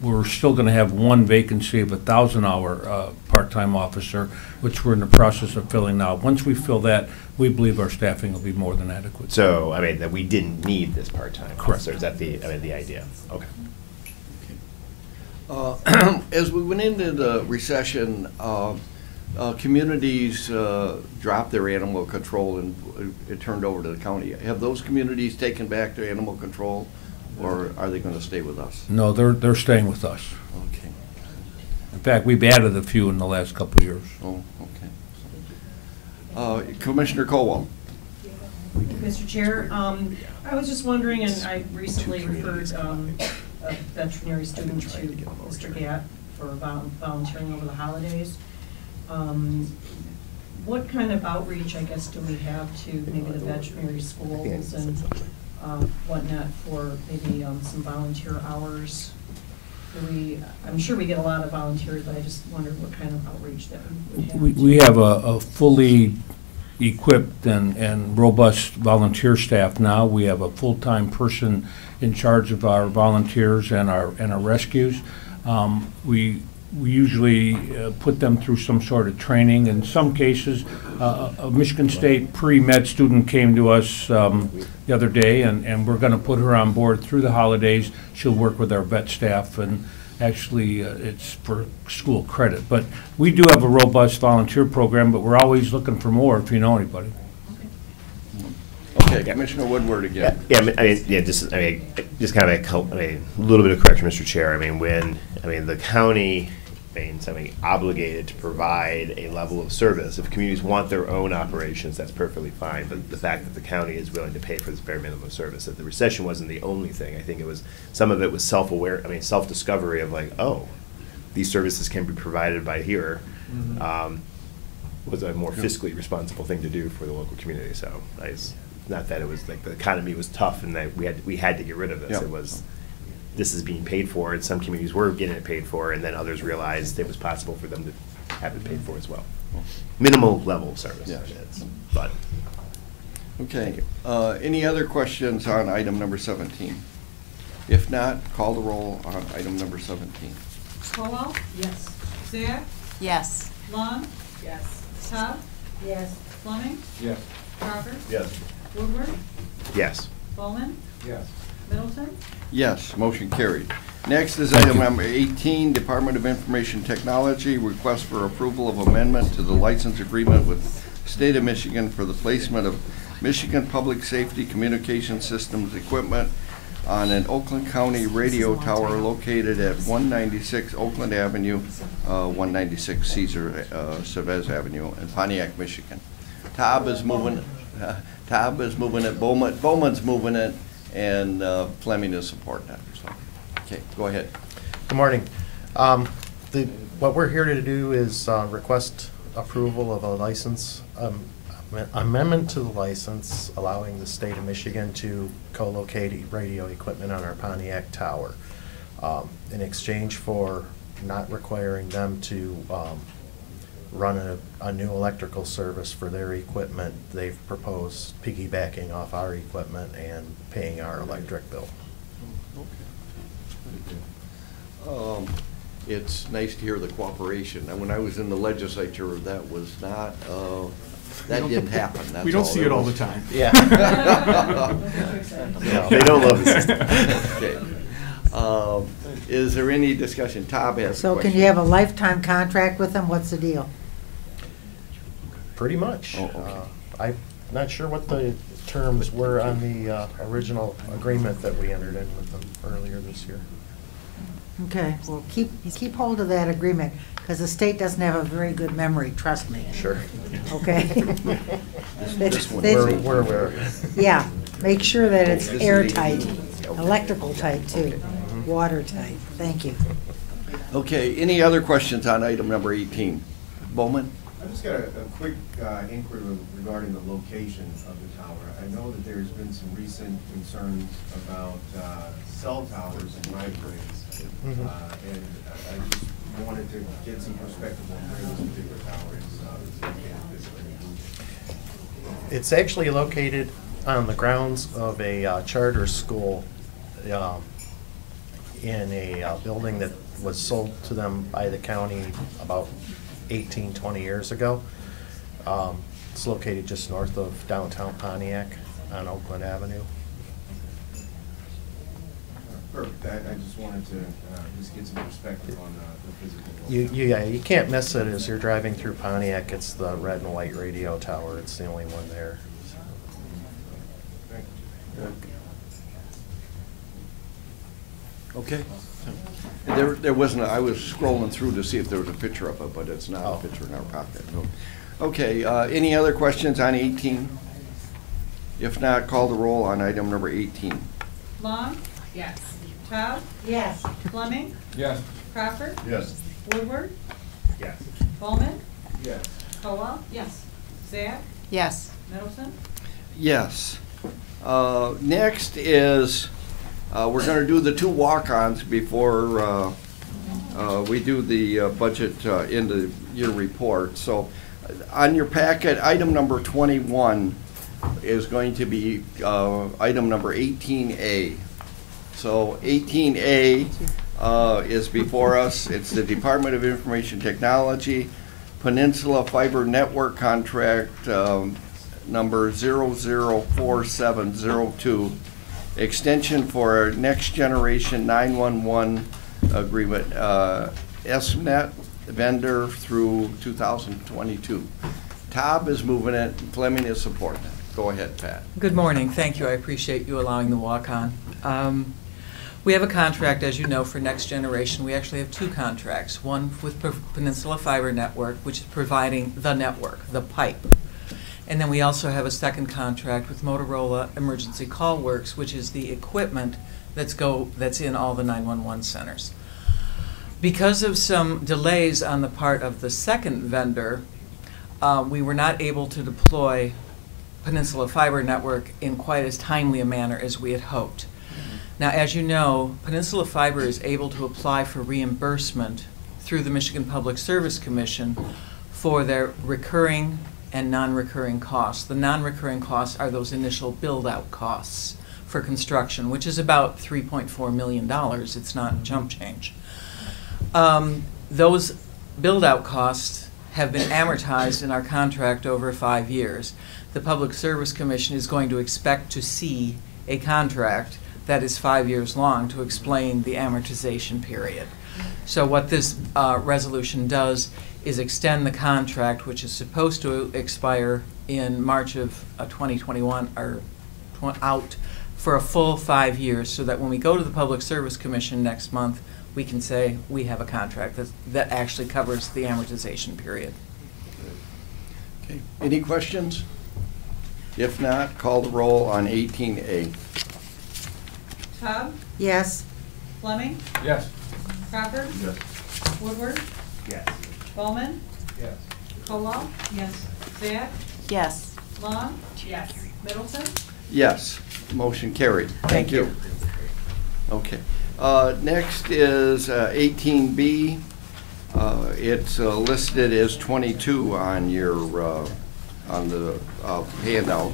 we're still going to have 1 vacancy of a 1,000-hour part-time officer, which we're in the process of filling now. Once we fill that, we believe our staffing will be more than adequate. So, I mean, that we didn't need this part-time Correct. officer. Is that the idea? Okay. As we went into the recession, communities dropped their animal control and it turned over to the county. Have those communities taken back their animal control, or are they going to stay with us? No, they're staying with us. Okay. In fact, we've added a few in the last couple of years. Oh, okay. Commissioner Colwell. Mr. Chair, I was just wondering, and I recently referred a veterinary student to Mr. Gatt for volunteering over the holidays. What kind of outreach, I guess, do we have to maybe the veterinary schools and whatnot for maybe some volunteer hours? I'm sure we get a lot of volunteers, but I just wondered what kind of outreach that we would have. We have a fully equipped and robust volunteer staff now. We have a full-time person in charge of our volunteers and our rescues. We usually put them through some sort of training. In some cases, a Michigan State pre-med student came to us the other day, and we're going to put her on board through the holidays. She'll work with our vet staff, and Actually, it's for school credit. But we do have a robust volunteer program, but we're always looking for more if you know anybody. Okay, Commissioner Woodward again. Just kind of a little bit of correction, Mr. Chair. The county, obligated to provide a level of service. If communities want their own operations, that's perfectly fine. But the fact that the county is willing to pay for this bare minimum of service, that the recession wasn't the only thing. I think some of it was self-discovery of oh, these services can be provided by here. Was a more fiscally responsible thing to do for the local community. So not that it was the economy was tough and that we had to get rid of this. It was, this is being paid for, and some communities were getting it paid for, and then others realized it was possible for them to have it paid for as well. Minimal level of service. But okay. Any other questions on item number 17? If not, call the roll on item number 17. Caldwell? Yes. Zach? Yes. Long? Yes. Cobb? Yes. Fleming? Yes. Crawford? Yes. Woodward? yes. Bowman? Yes. Middleton? Yes, motion carried. Next is item number 18, Department of Information Technology, request for approval of amendment to the license agreement with State of Michigan for the placement of Michigan Public Safety Communication Systems equipment on an Oakland County radio tower located at 196 Oakland Avenue, 196 Cesar Chavez Avenue in Pontiac, Michigan. Tab is moving it, Bowman's moving it, and Fleming is supporting it. So, okay, go ahead. Good morning. What we're here to do is request approval of a license, amendment to the license allowing the state of Michigan to co-locate radio equipment on our Pontiac tower. In exchange for not requiring them to run a new electrical service for their equipment, they've proposed piggybacking off our equipment and paying our electric bill. It's nice to hear the cooperation. And when I was in the legislature, that was not, that didn't happen. That's we don't all see there it all was. the time. Yeah. No, they don't love the system. Okay. Is there any discussion? Todd has a So question. can you have a lifetime contract with them? What's the deal? Pretty much. Oh, okay. I'm not sure what the terms were on the original agreement that we entered in with them earlier this year. Okay, well, keep hold of that agreement, because the state doesn't have a very good memory, trust me. Sure. Okay? This one. We're aware. Yeah, make sure that it's This is airtight, 18. electrical tight too, watertight. Thank you. Okay, any other questions on item number 18? Bowman? I just got a quick inquiry regarding the location of the tower. I know that there's been some recent concerns about cell towers and microwaves. And I just wanted to get some perspective on where this particular tower is located. It's actually located on the grounds of a charter school in a building that was sold to them by the county about 20 years ago. It's located just north of downtown Pontiac on Oakland Avenue. Perfect. I just wanted to just get some perspective on the physical. You can't miss it as you're driving through Pontiac. It's the red and white radio tower. It's the only one there. Okay. There wasn't, I was scrolling through to see if there was a picture of it, but it's not a picture in our pocket. No. Okay, any other questions on 18? If not, call the roll on item number 18. Long? Yes. Cobb? Yes. Fleming? Yes. Crawford? Yes. Woodward? Yes. Bowman? Yes. Caldwell? Yes. Zach? Yes. Middleton? Yes. Next is, we're going to do the two walk-ons before we do the budget end of year report. So on your packet, item number 21 is going to be item number 18A. So 18A is before us. It's the Department of Information Technology Peninsula Fiber Network Contract number 004702, extension for Next Generation 911 agreement, SNet vendor through 2022. Tob is moving it, Fleming is supporting it. Go ahead, Pat. Good morning. Thank you. I appreciate you allowing the walk-on. We have a contract, as you know, for Next Generation. We actually have two contracts. One with Peninsula Fiber Network, which is providing the network, the pipe. And then we also have a second contract with Motorola Emergency Call Works, which is the equipment that's in all the 911 centers. Because of some delays on the part of the second vendor, we were not able to deploy Peninsula Fiber Network in quite as timely a manner as we had hoped. Now, as you know, Peninsula Fiber is able to apply for reimbursement through the Michigan Public Service Commission for their recurring and non-recurring costs. The non-recurring costs are those initial build-out costs for construction, which is about $3.4 million. It's not chump change. Those build-out costs have been amortized in our contract over 5 years. The Public Service Commission is going to expect to see a contract that is 5 years long to explain the amortization period. So what this resolution does is extend the contract, which is supposed to expire in March of 2021, or out for a full 5 years, so that when we go to the Public Service Commission next month, we can say we have a contract that actually covers the amortization period. Okay. Any questions? If not, call the roll on 18A. Cobb? Yes. Fleming? Yes. Crawford? Yes. Woodward? Yes. Bowman? Yes. Colwell? Yes. Zach? Yes. Long? Yes. Middleton? Yes. Motion carried. Thank you. Okay. Next is 18B. It's listed as 22 on your on the handout.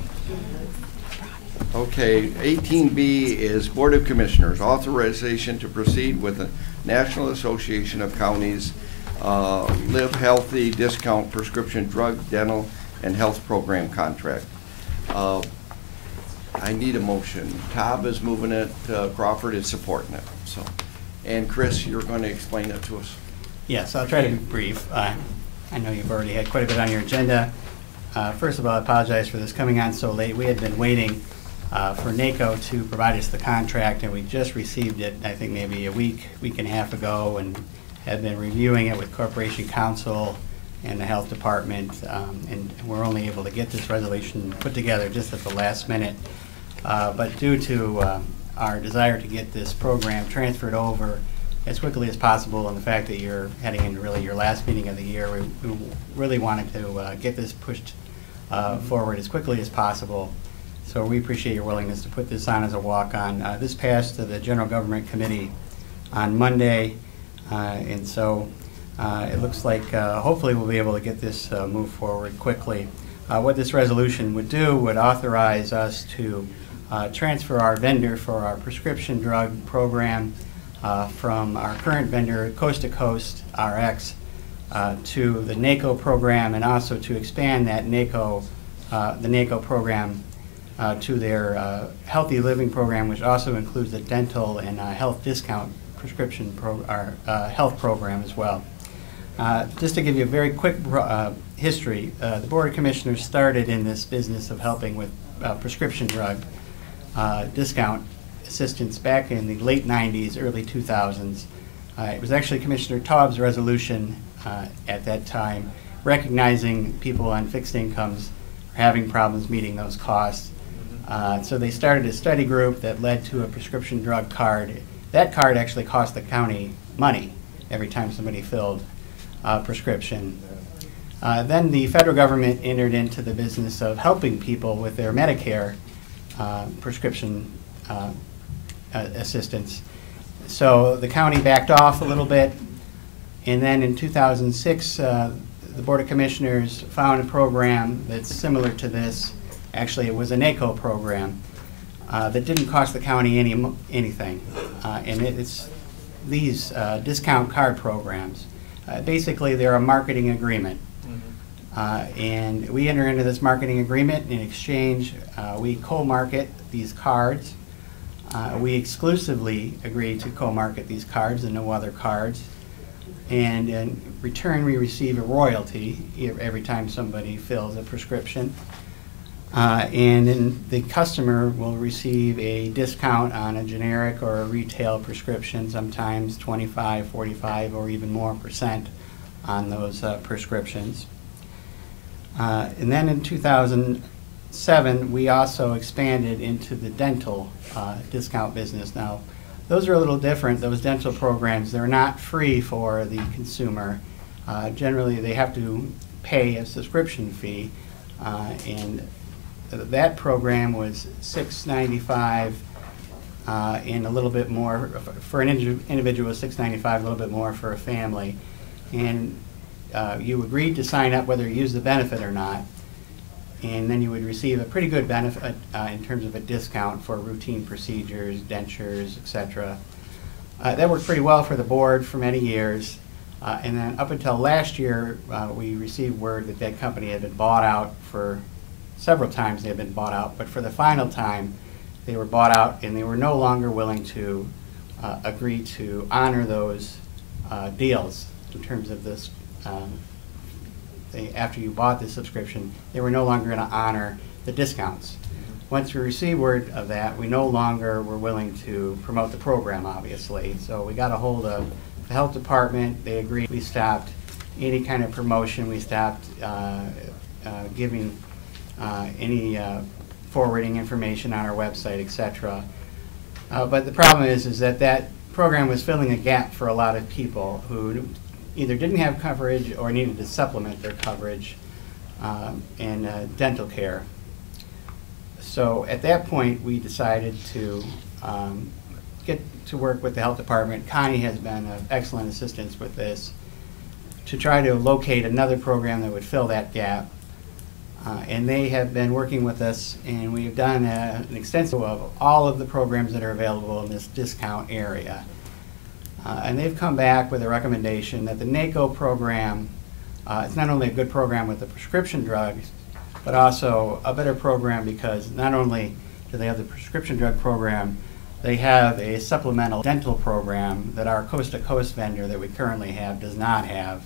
Okay, 18B is Board of Commissioners, authorization to proceed with the National Association of Counties Live Healthy Discount Prescription Drug, Dental, and Health Program contract. I need a motion. Tob is moving it, Crawford is supporting it. So, and Chris, you're going to explain it to us. Yes, I'll try to be brief. I know you've already had quite a bit on your agenda. First of all, I apologize for this coming on so late. We had been waiting for NACO to provide us the contract, and we just received it, I think maybe a week and a half ago, and have been reviewing it with Corporation Counsel and the Health Department, and we're only able to get this resolution put together just at the last minute. But due to our desire to get this program transferred over as quickly as possible, and the fact that you're heading into really your last meeting of the year, we really wanted to get this pushed forward as quickly as possible. So we appreciate your willingness to put this on as a walk-on. This passed to the General Government Committee on Monday, and so it looks like hopefully we'll be able to get this moved forward quickly. What this resolution would do would authorize us to transfer our vendor for our prescription drug program from our current vendor, Coast to Coast RX, to the NACO program, and also to expand that NACO, the NACO program to their Healthy Living program, which also includes the dental and health discount prescription health program as well. Just to give you a very quick history, the Board of Commissioners started in this business of helping with prescription drug discount assistance back in the late 90s, early 2000s. It was actually Commissioner Taub's resolution at that time, recognizing people on fixed incomes are having problems meeting those costs. So they started a study group that led to a prescription drug card. That card actually cost the county money every time somebody filled a prescription. Then the federal government entered into the business of helping people with their Medicare prescription assistance. So the county backed off a little bit, and then in 2006, the Board of Commissioners found a program that's similar to this. Actually, it was a NACO program that didn't cost the county anything, and it's these discount card programs. Basically, they're a marketing agreement. And we enter into this marketing agreement. In exchange, we co-market these cards We exclusively agree to co-market these cards and no other cards. And in return, we receive a royalty every time somebody fills a prescription. And then the customer will receive a discount on a generic or a retail prescription, sometimes 25, 45, or even more % on those prescriptions. And then in 2007, we also expanded into the dental discount business. Now, those are a little different. Those dental programs, they're not free for the consumer. Generally, they have to pay a subscription fee, and that program was $695 and a little bit more for an individual, $695, a little bit more for a family. And you agreed to sign up whether you use the benefit or not, and then you would receive a pretty good benefit in terms of a discount for routine procedures, dentures, etc. That worked pretty well for the board for many years. And then up until last year, we received word that that company had been bought out for several times. They had been bought out, but for the final time, they were bought out, and they were no longer willing to agree to honor those deals in terms of this. After you bought the subscription, they were no longer going to honor the discounts. Once we received word of that, we no longer were willing to promote the program, obviously. So we got a hold of the health department. They agreed. We stopped any kind of promotion. We stopped giving any forwarding information on our website, etc. But the problem is that that program was filling a gap for a lot of people who either didn't have coverage or needed to supplement their coverage in dental care. So at that point, we decided to get to work with the health department. Connie has been of excellent assistance with this to try to locate another program that would fill that gap. And they have been working with us, and we've done an extensive of all of the programs that are available in this discount area. And they've come back with a recommendation that the NACO program, it's not only a good program with the prescription drugs, but also a better program because not only do they have the prescription drug program, they have a supplemental dental program that our coast-to-coast vendor that we currently have does not have.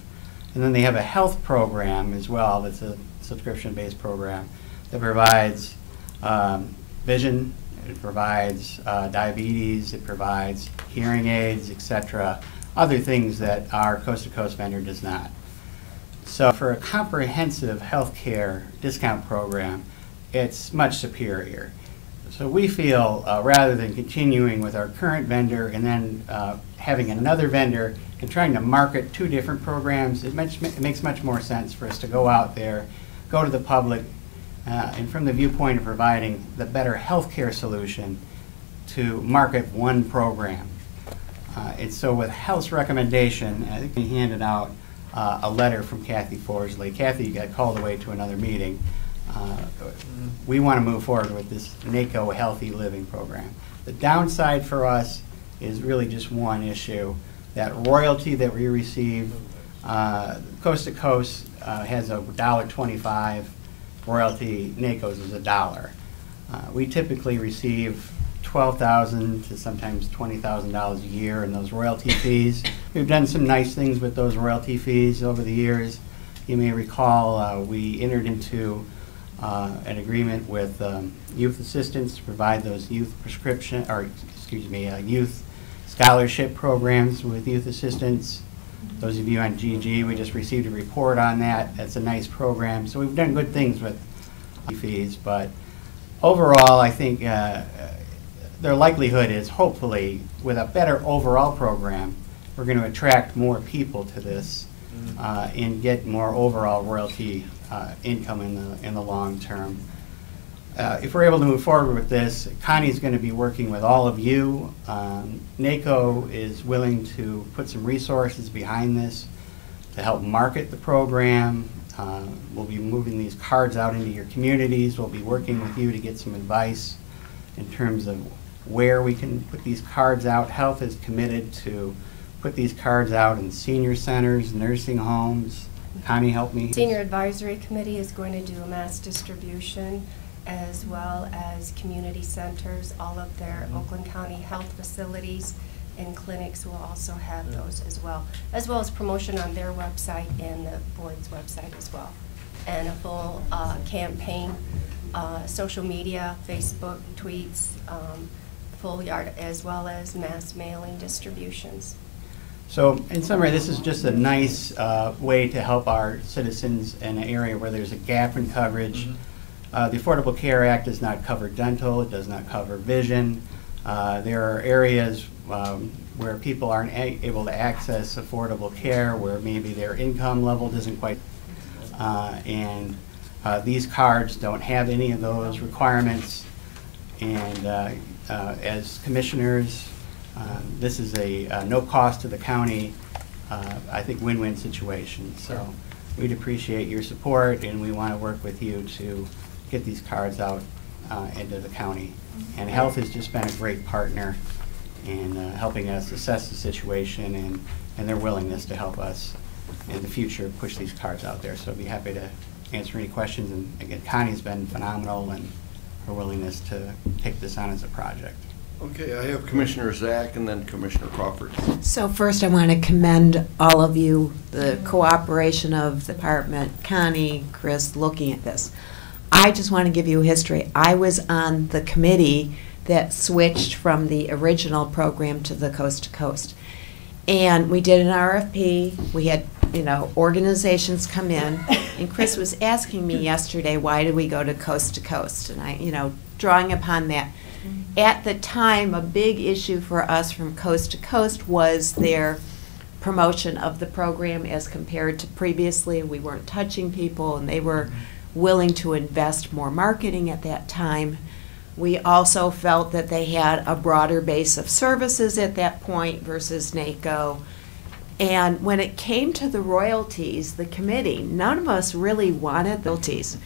And then they have a health program as well that's a subscription-based program that provides vision, it provides diabetes, it provides hearing aids, etc., other things that our coast-to-coast vendor does not. So for a comprehensive healthcare discount program, it's much superior. So we feel rather than continuing with our current vendor and then having another vendor and trying to market two different programs, it makes much more sense for us to go out there, go to the public, and from the viewpoint of providing the better healthcare solution to market one program. And so with Health's recommendation, I think we handed out a letter from Kathy Forsley. Kathy got called away to another meeting. We want to move forward with this NACO Healthy Living program. The downside for us is really just one issue. That royalty that we receive, Coast to Coast has a $1.25 royalty, NACO's is $1. We typically receive $12,000 to sometimes $20,000 a year in those royalty fees. We've done some nice things with those royalty fees over the years. You may recall we entered into an agreement with Youth Assistance to provide those youth prescription, or excuse me, youth scholarship programs with Youth Assistance. Those of you on GG, we just received a report on that. That's a nice program. So we've done good things with fees, but overall, I think their likelihood is hopefully with a better overall program, we're going to attract more people to this and get more overall royalty income in the long term. If we're able to move forward with this, Connie's going to be working with all of you. NACO is willing to put some resources behind this to help market the program. We'll be moving these cards out into your communities. We'll be working with you to get some advice in terms of where we can put these cards out. Health is committed to put these cards out in senior centers, nursing homes. Connie, help me. Senior Advisory Committee is going to do a mass distribution, as well as community centers. All of their Oakland County health facilities and clinics will also have those as well as promotion on their website and the board's website as well. And a full campaign, social media, Facebook, tweets, full yard, as well as mass mailing distributions. So in summary, this is just a nice way to help our citizens in an area where there's a gap in coverage. The Affordable Care Act does not cover dental, it does not cover vision. There are areas where people aren't able to access affordable care, where maybe their income level doesn't quite, and these cards don't have any of those requirements. And as commissioners, this is a no cost to the county, I think win-win situation. So we'd appreciate your support, and we want to work with you to get these cards out into the county. And Health has just been a great partner in helping us assess the situation and their willingness to help us in the future push these cards out there. So I'd be happy to answer any questions. And again, Connie's been phenomenal in her willingness to take this on as a project. Okay, I have Commissioner Zach and then Commissioner Crawford. So first I want to commend all of you, the cooperation of the department, Connie, Chris, looking at this. I just want to give you a history. I was on the committee that switched from the original program to the Coast to Coast. And we did an RFP. We had, organizations come in. And Chris was asking me yesterday, why did we go to Coast? And I, drawing upon that. At the time, a big issue for us from Coast to Coast was their promotion of the program as compared to previously. We weren't touching people, and they were willing to invest more marketing at that time. We also felt that they had a broader base of services at that point versus NACO. And when it came to the royalties, the committee, none of us really wanted royalties.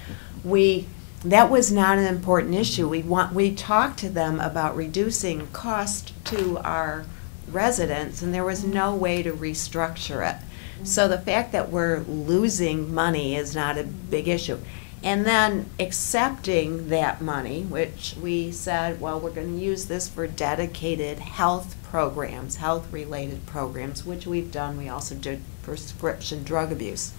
That was not an important issue. We talked to them about reducing cost to our residents, and there was no way to restructure it. So the fact that we're losing money is not a big issue. And then accepting that money, which we said, well, we're going to use this for dedicated health programs, health-related programs, which we've done. We also did prescription drug abuse.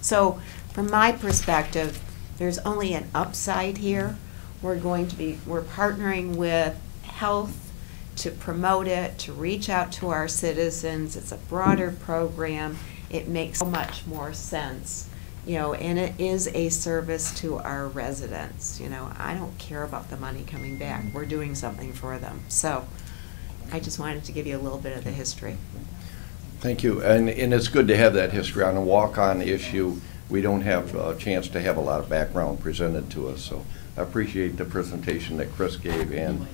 So from my perspective, there's only an upside here. We're partnering with health to promote it, to reach out to our citizens. It's a broader program. It makes so much more sense. And it is a service to our residents. I don't care about the money coming back. We're doing something for them. So I just wanted to give you a little bit of the history. Thank you. And it's good to have that history on a walk-on issue. We don't have a chance to have a lot of background presented to us. So I appreciate the presentation that Chris gave and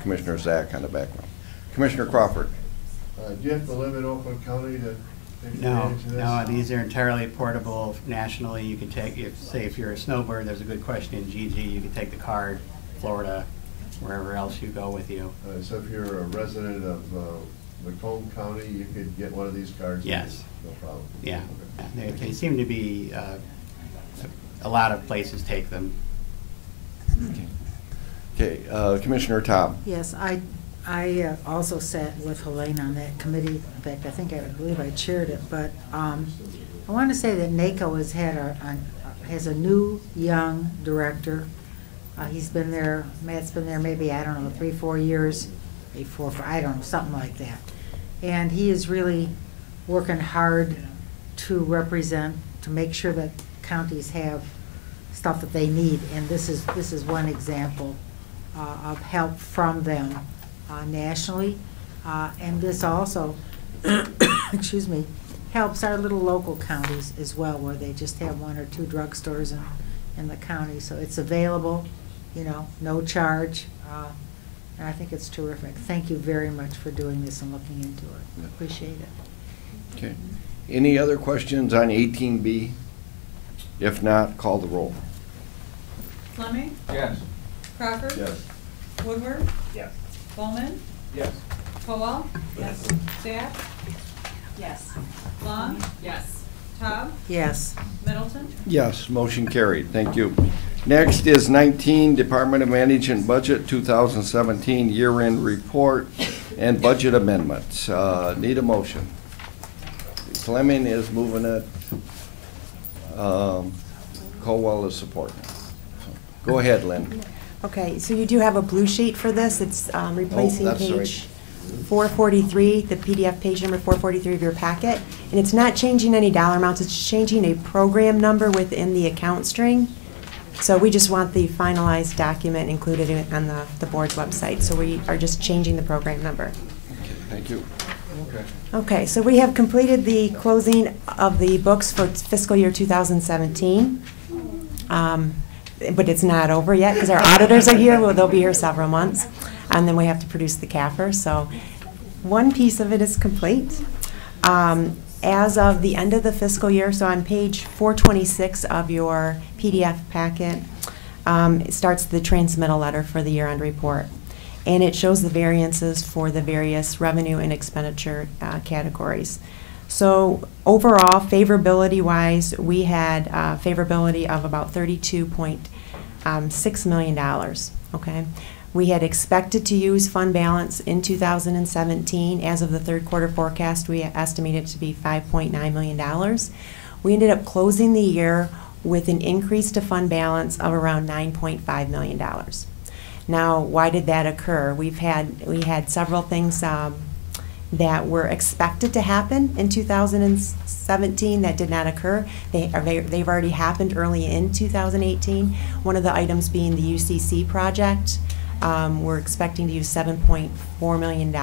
Commissioner Zach on the background. Commissioner Crawford. Do you have to live in Oakland County to take No, advantage of this? no, these are entirely portable nationally. You can take, if you're a snowbird, there's a good question in GG, you can take the card, Florida, wherever else you go with you. So if you're a resident of Macomb County, you could get one of these cards? Yes. No problem. Yeah, they seem to be, a lot of places take them. Okay, Commissioner Tom. Yes, I also sat with Helene on that committee. In fact, I believe I chaired it. But I want to say that NACO has a new young director. He's been there. Matt's been there maybe 3-4 years, maybe 4, I don't know, something like that. And he is really working hard to make sure that counties have stuff that they need. And this is one example of help from them nationally. And this also, excuse me, helps our little local counties as well, where they just have 1 or 2 drugstores in the county. So it's available, no charge. And I think it's terrific. Thank you very much for doing this and looking into it. Appreciate it. Okay. Any other questions on 18B? If not, call the roll. Fleming? Yes. Crawford? Yes. Woodward? Yes. Bowman? Yes. Kowal? Yes. Zach? Yes. Long? Yes. Cobb? Yes. Middleton? Yes, motion carried. Thank you. Next is 19, Department of Management Budget 2017 Year-End Report and Budget Amendments. Need a motion. Fleming is moving it. Colwell is supporting it. Go ahead, Lynn. Okay, so you do have a blue sheet for this. It's replacing that's page 443, the PDF page number 443 of your packet. And it's not changing any dollar amounts, it's changing a program number within the account string. So we just want the finalized document included on the board's website. So we are just changing the program number. Okay, thank you. Okay. Okay, so we have completed the closing of the books for fiscal year 2017. But it's not over yet because our auditors are here. Well, they'll be here several months. And then we have to produce the CAFR. So one piece of it is complete. As of the end of the fiscal year, so on page 426 of your PDF packet, it starts the transmittal letter for the year-end report. And it shows the variances for the various revenue and expenditure categories. So overall, favorability-wise, we had favorability of about $32.6 million, okay? We had expected to use fund balance in 2017. As of the third quarter forecast, we estimated it to be $5.9 million. We ended up closing the year with an increase to fund balance of around $9.5 million. Now, why did that occur? We had several things that were expected to happen in 2017 that did not occur. They've already happened early in 2018. One of the items being the UCC project. We're expecting to use $7.4 million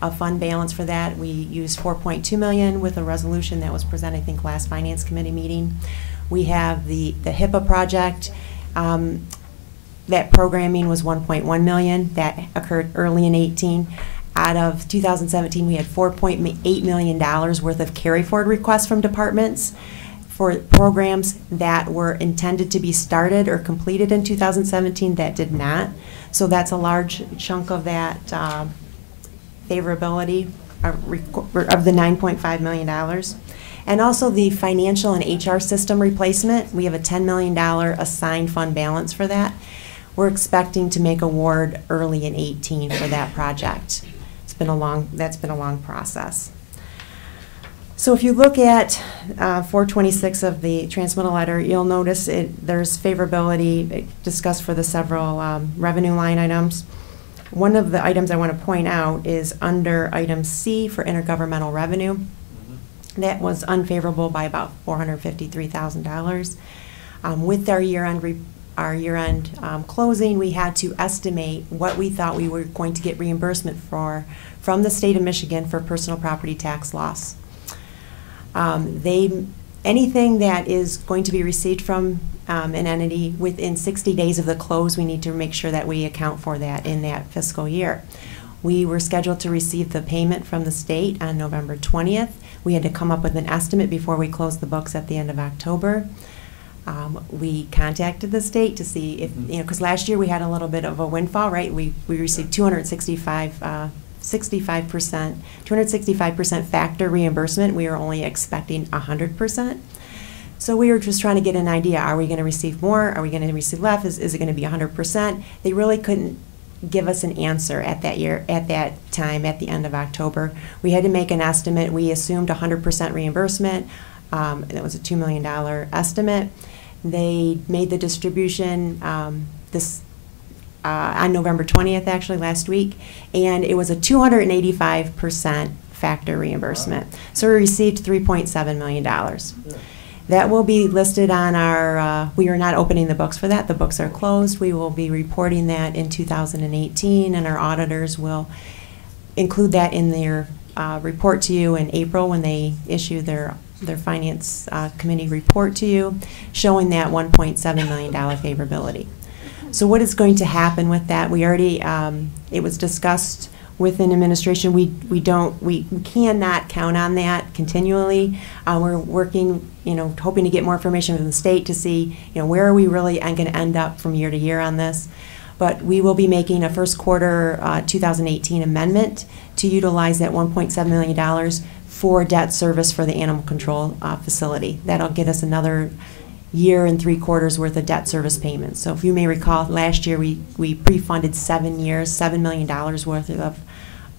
of fund balance for that. We used $4.2 million with a resolution that was presented, I think, last Finance Committee meeting. We have the HIPAA project. That programming was $1.1 million. That occurred early in 18. Out of 2017, we had $4.8 million worth of carry-forward requests from departments for programs that were intended to be started or completed in 2017 that did not. So that's a large chunk of that favorability of the $9.5 million. And also the financial and HR system replacement. We have a $10 million assigned fund balance for that. We're expecting to make award early in 18 for that project. That's been a long process. So if you look at 426 of the transmittal letter, you'll notice there's favorability discussed for the several revenue line items. One of the items I want to point out is under item C for intergovernmental revenue. That was unfavorable by about $453,000. With our year-end closing, we had to estimate what we thought we were going to get reimbursement for from the state of Michigan for personal property tax loss. Anything that is going to be received from an entity within 60 days of the close, we need to make sure that we account for that in that fiscal year. We were scheduled to receive the payment from the state on November 20th. We had to come up with an estimate before we closed the books at the end of October. We contacted the state to see if, because last year we had a little bit of a windfall, right? We received 265% factor reimbursement. We were only expecting 100%. So we were just trying to get an idea. Are we going to receive more? Are we going to receive less? Is it going to be 100%? They really couldn't give us an answer at that time, at the end of October. We had to make an estimate. We assumed 100% reimbursement. It was a $2 million estimate. They made the distribution on November 20th, actually, last week, and it was a 285% factor reimbursement. So we received $3.7 million. That will be listed on our, we are not opening the books for that. The books are closed. We will be reporting that in 2018, and our auditors will include that in their report to you in April when they issue their finance committee report to you, showing that $1.7 million favorability. So what is going to happen with that? We already, it was discussed within administration. We cannot count on that continually. We're working, hoping to get more information from the state to see, where are we really going to end up from year to year on this. But we will be making a first quarter 2018 amendment to utilize that $1.7 million for debt service for the animal control facility. That'll get us another year and 3/4 worth of debt service payments. So if you may recall, last year we pre-funded 7 years, $7 million worth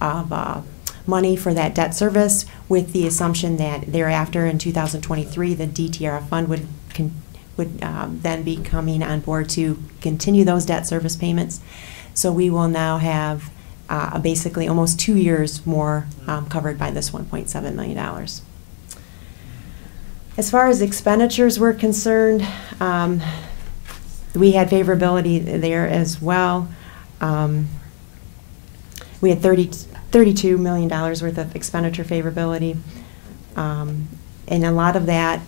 of money for that debt service, with the assumption that thereafter in 2023 the DTRF fund would then be coming on board to continue those debt service payments. So we will now have basically almost 2 years more covered by this $1.7 million. As far as expenditures were concerned, we had favorability there as well. We had $32 million worth of expenditure favorability. And a lot of that,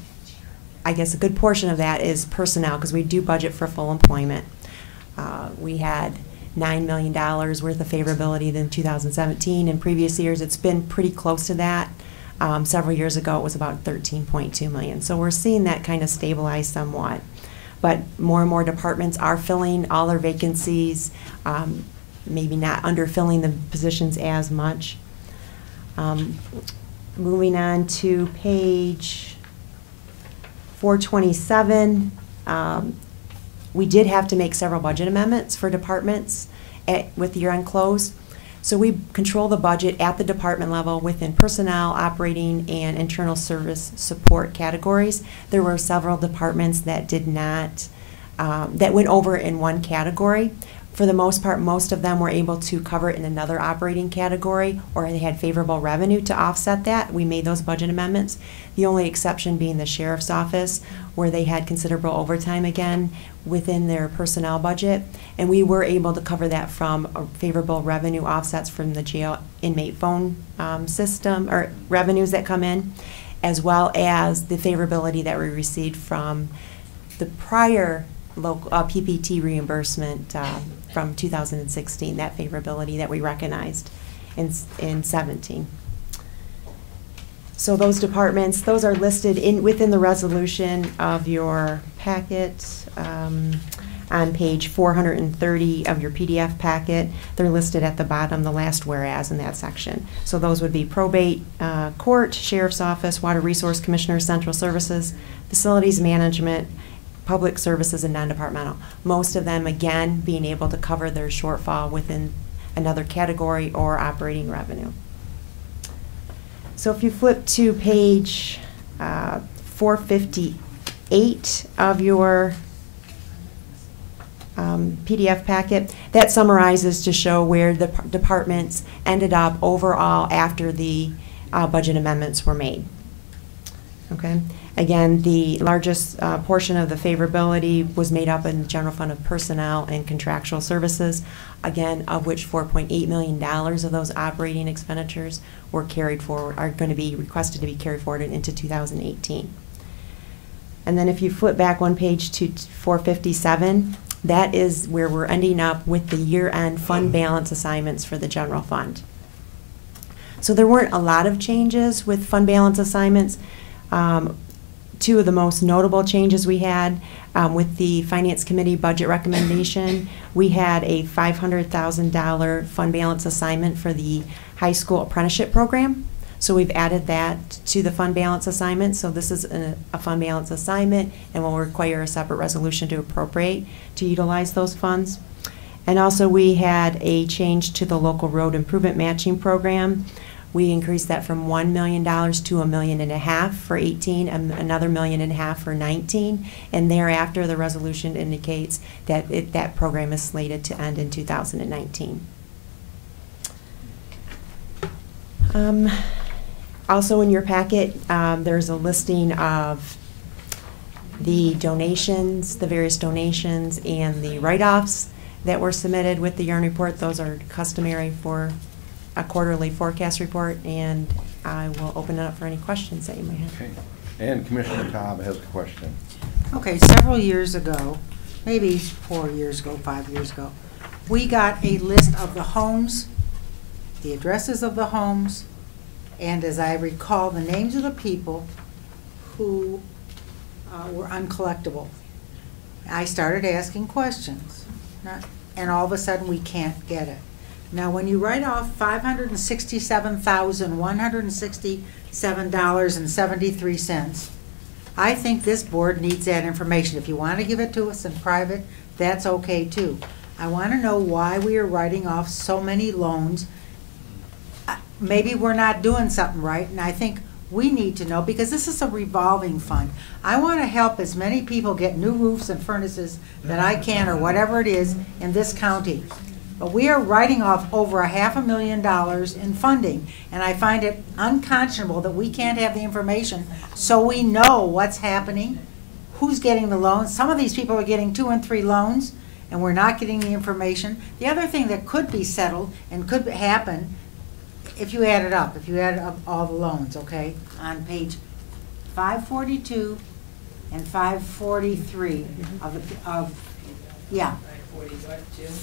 I guess a good portion of that is personnel, because we do budget for full employment. We had $9 million worth of favorability in 2017. In previous years, it's been pretty close to that. Several years ago, it was about $13.2 million. So we're seeing that kind of stabilize somewhat. But more and more departments are filling all their vacancies, maybe not underfilling the positions as much. Moving on to page 427, we did have to make several budget amendments for departments with the year-end close. So we control the budget at the department level within personnel, operating, and internal service support categories. There were several departments that did not, that went over in one category. For the most part, most of them were able to cover it in another operating category, or they had favorable revenue to offset that. We made those budget amendments. The only exception being the sheriff's office, where they had considerable overtime again within their personnel budget, and we were able to cover that from favorable revenue offsets from the jail inmate phone system, or revenues that come in, as well as the favorability that we received from the prior local PPT reimbursement from 2016, that favorability that we recognized in 17. So those departments, those are listed within the resolution of your packet on page 430 of your PDF packet. They're listed at the bottom, the last whereas in that section. So those would be probate, court, sheriff's office, water resource commissioner, central services, facilities management, public services, and non-departmental. Most of them, again, being able to cover their shortfall within another category or operating revenue. So if you flip to page 458 of your PDF packet, that summarizes to show where the departments ended up overall after the budget amendments were made. Okay. Again, the largest portion of the favorability was made up in the general fund of personnel and contractual services, again, of which $4.8 million of those operating expenditures were carried forward, are going to be requested to be carried forward into 2018. And then if you flip back one page to 457, that is where we're ending up with the year-end fund balance assignments for the general fund. So there weren't a lot of changes with fund balance assignments. Two of the most notable changes we had with the Finance Committee budget recommendation, we had a $500,000 fund balance assignment for the high school apprenticeship program. So we've added that to the fund balance assignment. So this is a fund balance assignment and will require a separate resolution to appropriate to utilize those funds. And also we had a change to the local road improvement matching program. We increased that from $1 million to $1.5 million for 18, another $1.5 million for 19, and thereafter the resolution indicates that that program is slated to end in 2019. Also in your packet, there's a listing of the donations, the various donations, and the write-offs that were submitted with the year-end report. Those are customary for a quarterly forecast report, and I will open it up for any questions that you may have. Okay. And Commissioner Cobb has a question. Okay, several years ago, maybe 4 years ago, 5 years ago, we got a list of the homes, the addresses of the homes, and as I recall, the names of the people who were uncollectible. I started asking questions, and all of a sudden we can't get it. Now, when you write off $567,167.73 I think this board needs that information. If you want to give it to us in private, that's okay too. I want to know why we are writing off so many loans. Maybe we're not doing something right, and I think we need to know, because this is a revolving fund. I want to help as many people get new roofs and furnaces that I can, or whatever it is, in this county. But we are writing off over $500,000 in funding, and I find it unconscionable that we can't have the information so we know what's happening, who's getting the loans. Some of these people are getting 2 and 3 loans, and we're not getting the information. The other thing that could be settled and could happen, if you add it up, all the loans, okay, on page 542 and 543 yeah.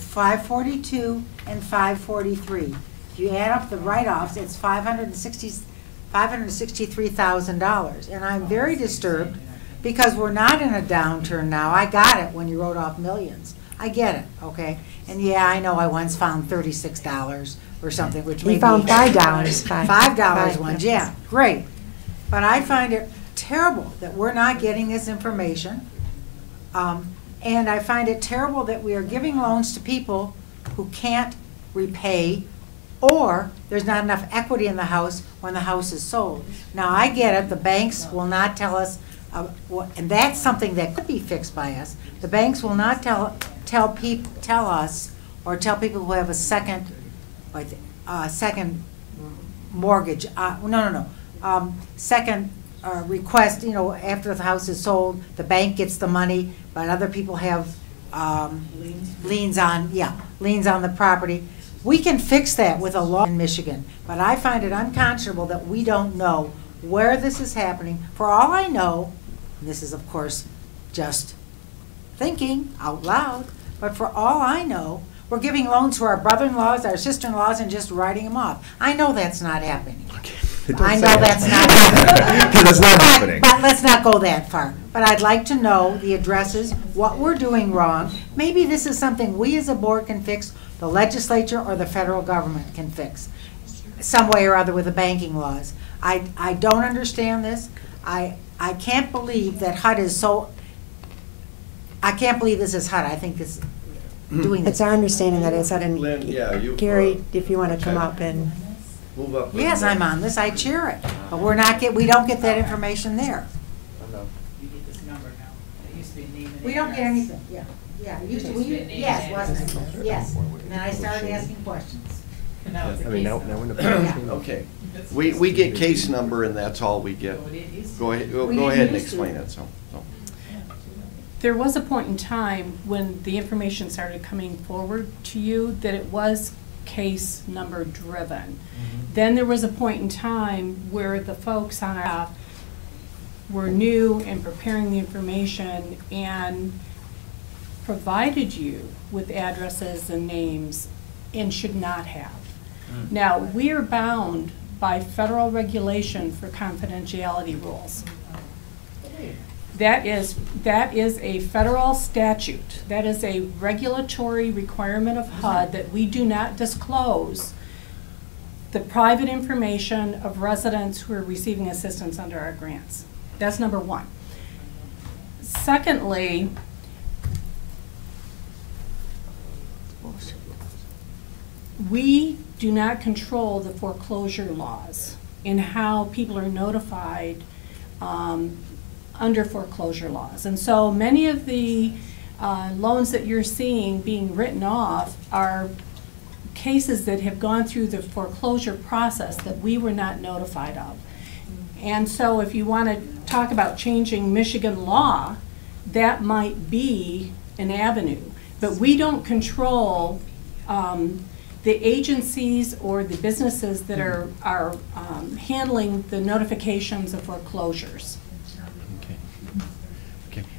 542 and 543. If you add up the write-offs, it's $563,000. And I'm very disturbed because we're not in a downturn now. I got it when you wrote off millions. I get it, okay? And yeah, I know I once found $36 or something, which We found $5. $5 ones, yeah, great. But I find it terrible that we're not getting this information. And I find it terrible that we are giving loans to people who can't repay, or there's not enough equity in the house when the house is sold. Now, I get it, the banks will not tell us, and that's something that could be fixed by us. The banks will not tell us, or tell people who have a second mortgage, second request, after the house is sold, the bank gets the money, but other people have liens on the property. We can fix that with a law in Michigan, but I find it unconscionable that we don't know where this is happening. For all I know, and this is of course just thinking out loud, but for all I know, we're giving loans to our brother-in-laws, our sister-in-laws, and just writing them off. I know that's not happening. I know that's not happening. That's not happening. But let's not go that far. But I'd like to know the addresses, what we're doing wrong. Maybe this is something we as a board can fix, the legislature or the federal government can fix, some way or other with the banking laws. I don't understand this. I can't believe that HUD is so, I can't believe this is HUD. I think this, doing this. It's our understanding that it's HUD, and Lynn, yeah, Gary, if you want to come up and. Move up. Yes, I'm on this, I cheer it, but we don't get that information there. You get this number now. It used to be name and We don't get address. anything, yeah, it used to, It used to be a name yes, and wasn't address. it? Yes, and then I started asking questions. Now it's a I mean, case now we're in the Yeah. Okay, we get case number and that's all we get. Go ahead, go ahead and explain it, so. There was a point in time when the information started coming forward to you that it was case number driven. Then there was a point in time where the folks on our staff were new and preparing the information and provided you with addresses and names and should not have. Now, we are bound by federal regulation for confidentiality rules. That is a federal statute. That is a regulatory requirement of HUD that we do not disclose the private information of residents who are receiving assistance under our grants. That's number one. Secondly, we do not control the foreclosure laws and how people are notified under foreclosure laws. And so many of the loans that you're seeing being written off are cases that have gone through the foreclosure process that we were not notified of. And so if you want to talk about changing Michigan law, that might be an avenue. But we don't control the agencies or the businesses that are handling the notifications of foreclosures.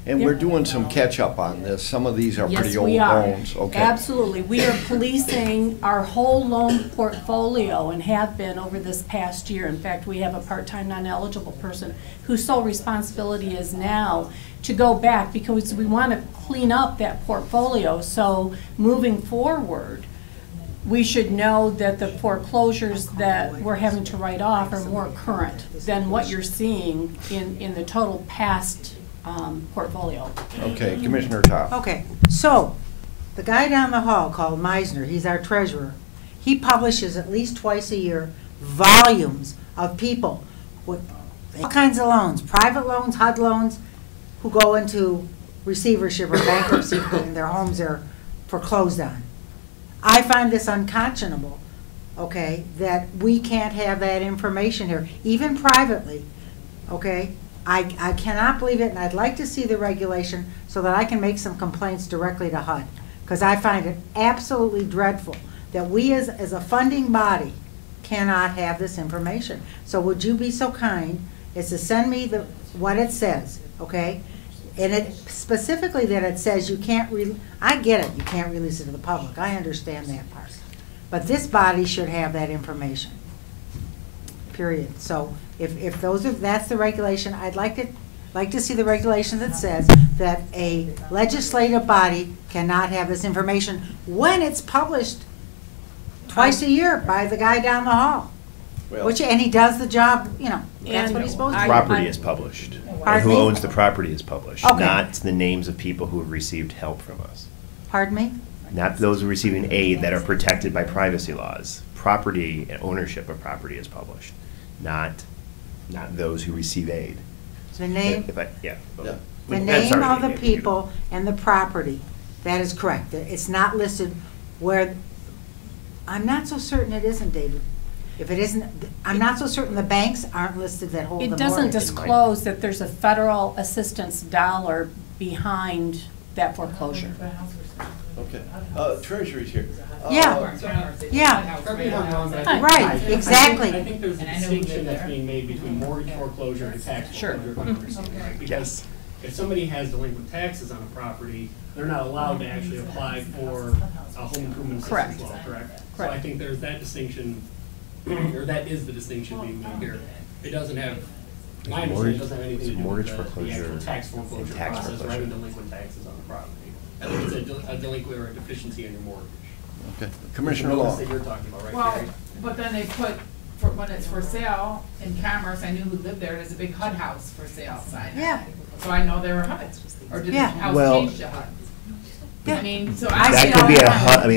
And we're doing some catch-up on this. Some of these are pretty old loans. Okay. Absolutely. We are policing our whole loan portfolio and have been over this past year. In fact, we have a part-time non-eligible person whose sole responsibility is now to go back because we want to clean up that portfolio. So moving forward, we should know that the foreclosures that we're having to write off are more current than what you're seeing in the total past portfolio. Okay, Commissioner Top. Okay, so, the guy down the hall called Meisner, he's our treasurer, he publishes at least twice a year volumes of people with all kinds of loans, private loans, HUD loans, who go into receivership or bankruptcy and their homes are foreclosed on. I find this unconscionable, okay, that we can't have that information here, even privately, okay? I cannot believe it, and I'd like to see the regulation so that I can make some complaints directly to HUD, because I find it absolutely dreadful that we as a funding body cannot have this information. So would you be so kind as to send me what it says, okay? And it specifically that it says you can't, I get it, you can't release it to the public, I understand that part. But this body should have that information, period. So if that's the regulation, I'd like to see the regulation that says that a legislative body cannot have this information when it's published twice a year by the guy down the hall. Well, and he does the job, you know, that's what he's supposed to do. Property is published. And Pardon who me? owns the property is published, Okay. not the names of people who have received help from us. Pardon me? Not those who are receiving aid that are protected by privacy laws. Property and ownership of property is published, not those who receive aid. The name, Yeah. the I'm name sorry, of the you- people and the property, that is correct. It's not listed where, I'm not so certain it isn't, David. If it isn't, I'm not so certain the banks aren't listed that hold the It mortgage. doesn't disclose that there's a federal assistance dollar behind that foreclosure. Okay, Treasury's here. Yeah. Yeah. Right, exactly. I think there's a distinction that's being made between mortgage foreclosure and tax foreclosure. Right? Because if somebody has delinquent taxes on a property, they're not allowed to actually apply for a home improvement assistance law, correct? So I think there's that distinction, or that is the distinction being made here. It doesn't have, my understanding, it doesn't have anything to do with the actual tax foreclosure process or having delinquent taxes on the property. I think it's a delinquent or a deficiency in your mortgage. Okay, Commissioner The Law. notice that you're talking about, right, Well, Gary? but then they put, when it's for sale in Commerce, I knew who lived there, there's a big HUD house for sale sign. Yeah. So I know they were HUD, or did the Yeah. house Well, change to HUD? I mean, so I That see could all be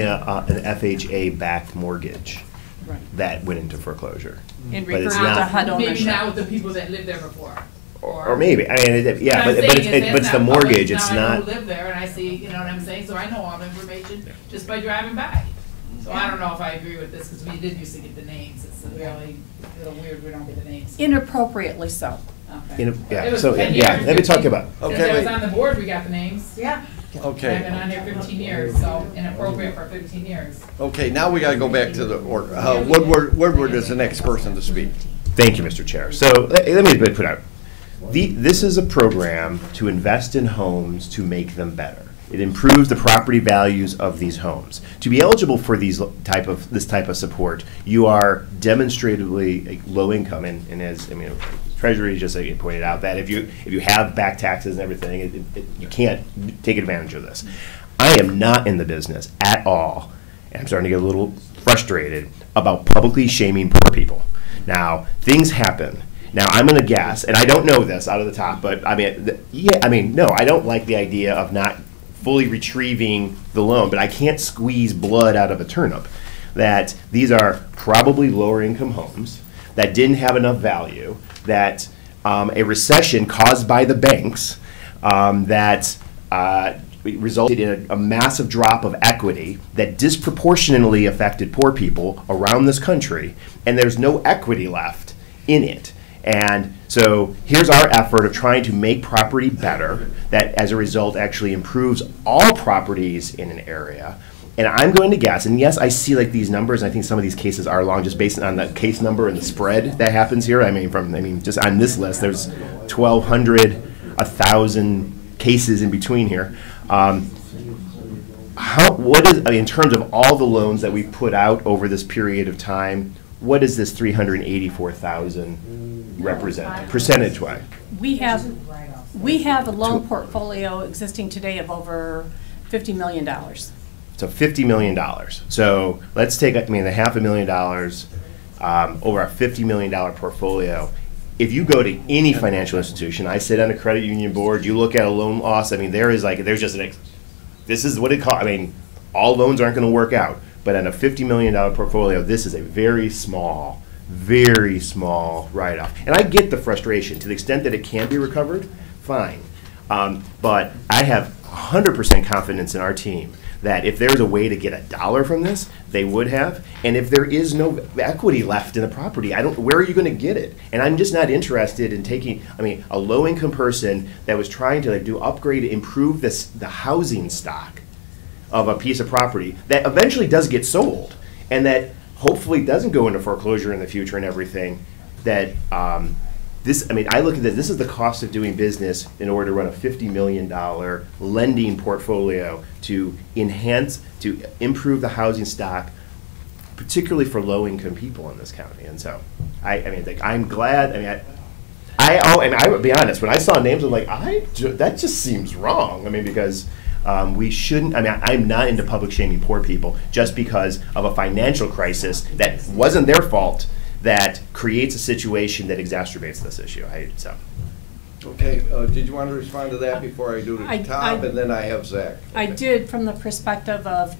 that. an FHA-backed mortgage Right. that went into foreclosure. And But it's referred to not- HUD Maybe ownership. not with the people that lived there before. Or maybe, I mean, yeah, What I'm but saying it's, is but it's that's the not public. mortgage, it's Now I know not. who lived there, and I see, you know what I'm saying, so I know all the information just by driving by. So I don't know if I agree with this, because we did used to get the names, it's really a little weird, we don't get the names. Inappropriately so. Okay. Yeah, It was so, 10 yeah, years, let me talk 15 about. Since I was on the board, we got the names. Yeah. Okay. I've been on here 15 years, so inappropriate for 15 years. Okay, now we gotta go back to the order. Woodward is the next person to speak. Thank you, Mr. Chair. So let me put out, this is a program to invest in homes to make them better. It improves the property values of these homes. To be eligible for this type of support, you are demonstratively low income, and as Treasury just pointed out that if you have back taxes and everything, you can't take advantage of this. I am not in the business at all, and I'm starting to get a little frustrated about publicly shaming poor people. Now, things happen. Now, I'm going to guess, and I don't know this out of the top, but no, I don't like the idea of not fully retrieving the loan, but I can't squeeze blood out of a turnip. That these are probably lower income homes that didn't have enough value, that a recession caused by the banks that resulted in a massive drop of equity that disproportionately affected poor people around this country, and there's no equity left in it. And so here's our effort of trying to make property better that as a result actually improves all properties in an area. And I'm going to guess, and yes, I see like these numbers, and I think some of these cases are long just based on the case number and the spread that happens here. Just on this list, there's 1,200, 1,000 cases in between here. In terms of all the loans that we've put out over this period of time, what does this 384,000 represent, percentage-wise? We have a loan portfolio existing today of over $50 million. So $50 million. So let's take, the $500,000 over a $50 million portfolio. If you go to any financial institution, I sit on a credit union board, you look at a loan loss, there's just this is what it costs. All loans aren't going to work out, but on a $50 million portfolio, this is a very small write-off. And I get the frustration. To the extent that it can be recovered, fine. But I have 100% confidence in our team that if there's a way to get $1 from this, they would have. And if there is no equity left in the property, where are you going to get it? And I'm just not interested in taking, a low-income person that was trying to upgrade, improve the housing stock of a piece of property that eventually does get sold, and that hopefully doesn't go into foreclosure in the future and everything, that I look at this is the cost of doing business in order to run a $50 million lending portfolio to improve the housing stock, particularly for low-income people in this county. And so, I'm glad, I would be honest, when I saw names, I'm like, that just seems wrong. Because we shouldn't, I'm not into public shaming poor people just because of a financial crisis that wasn't their fault, that creates a situation that exacerbates this issue. Okay, did you want to respond to that before I do the top, and then I have Zach? I did, from the perspective of,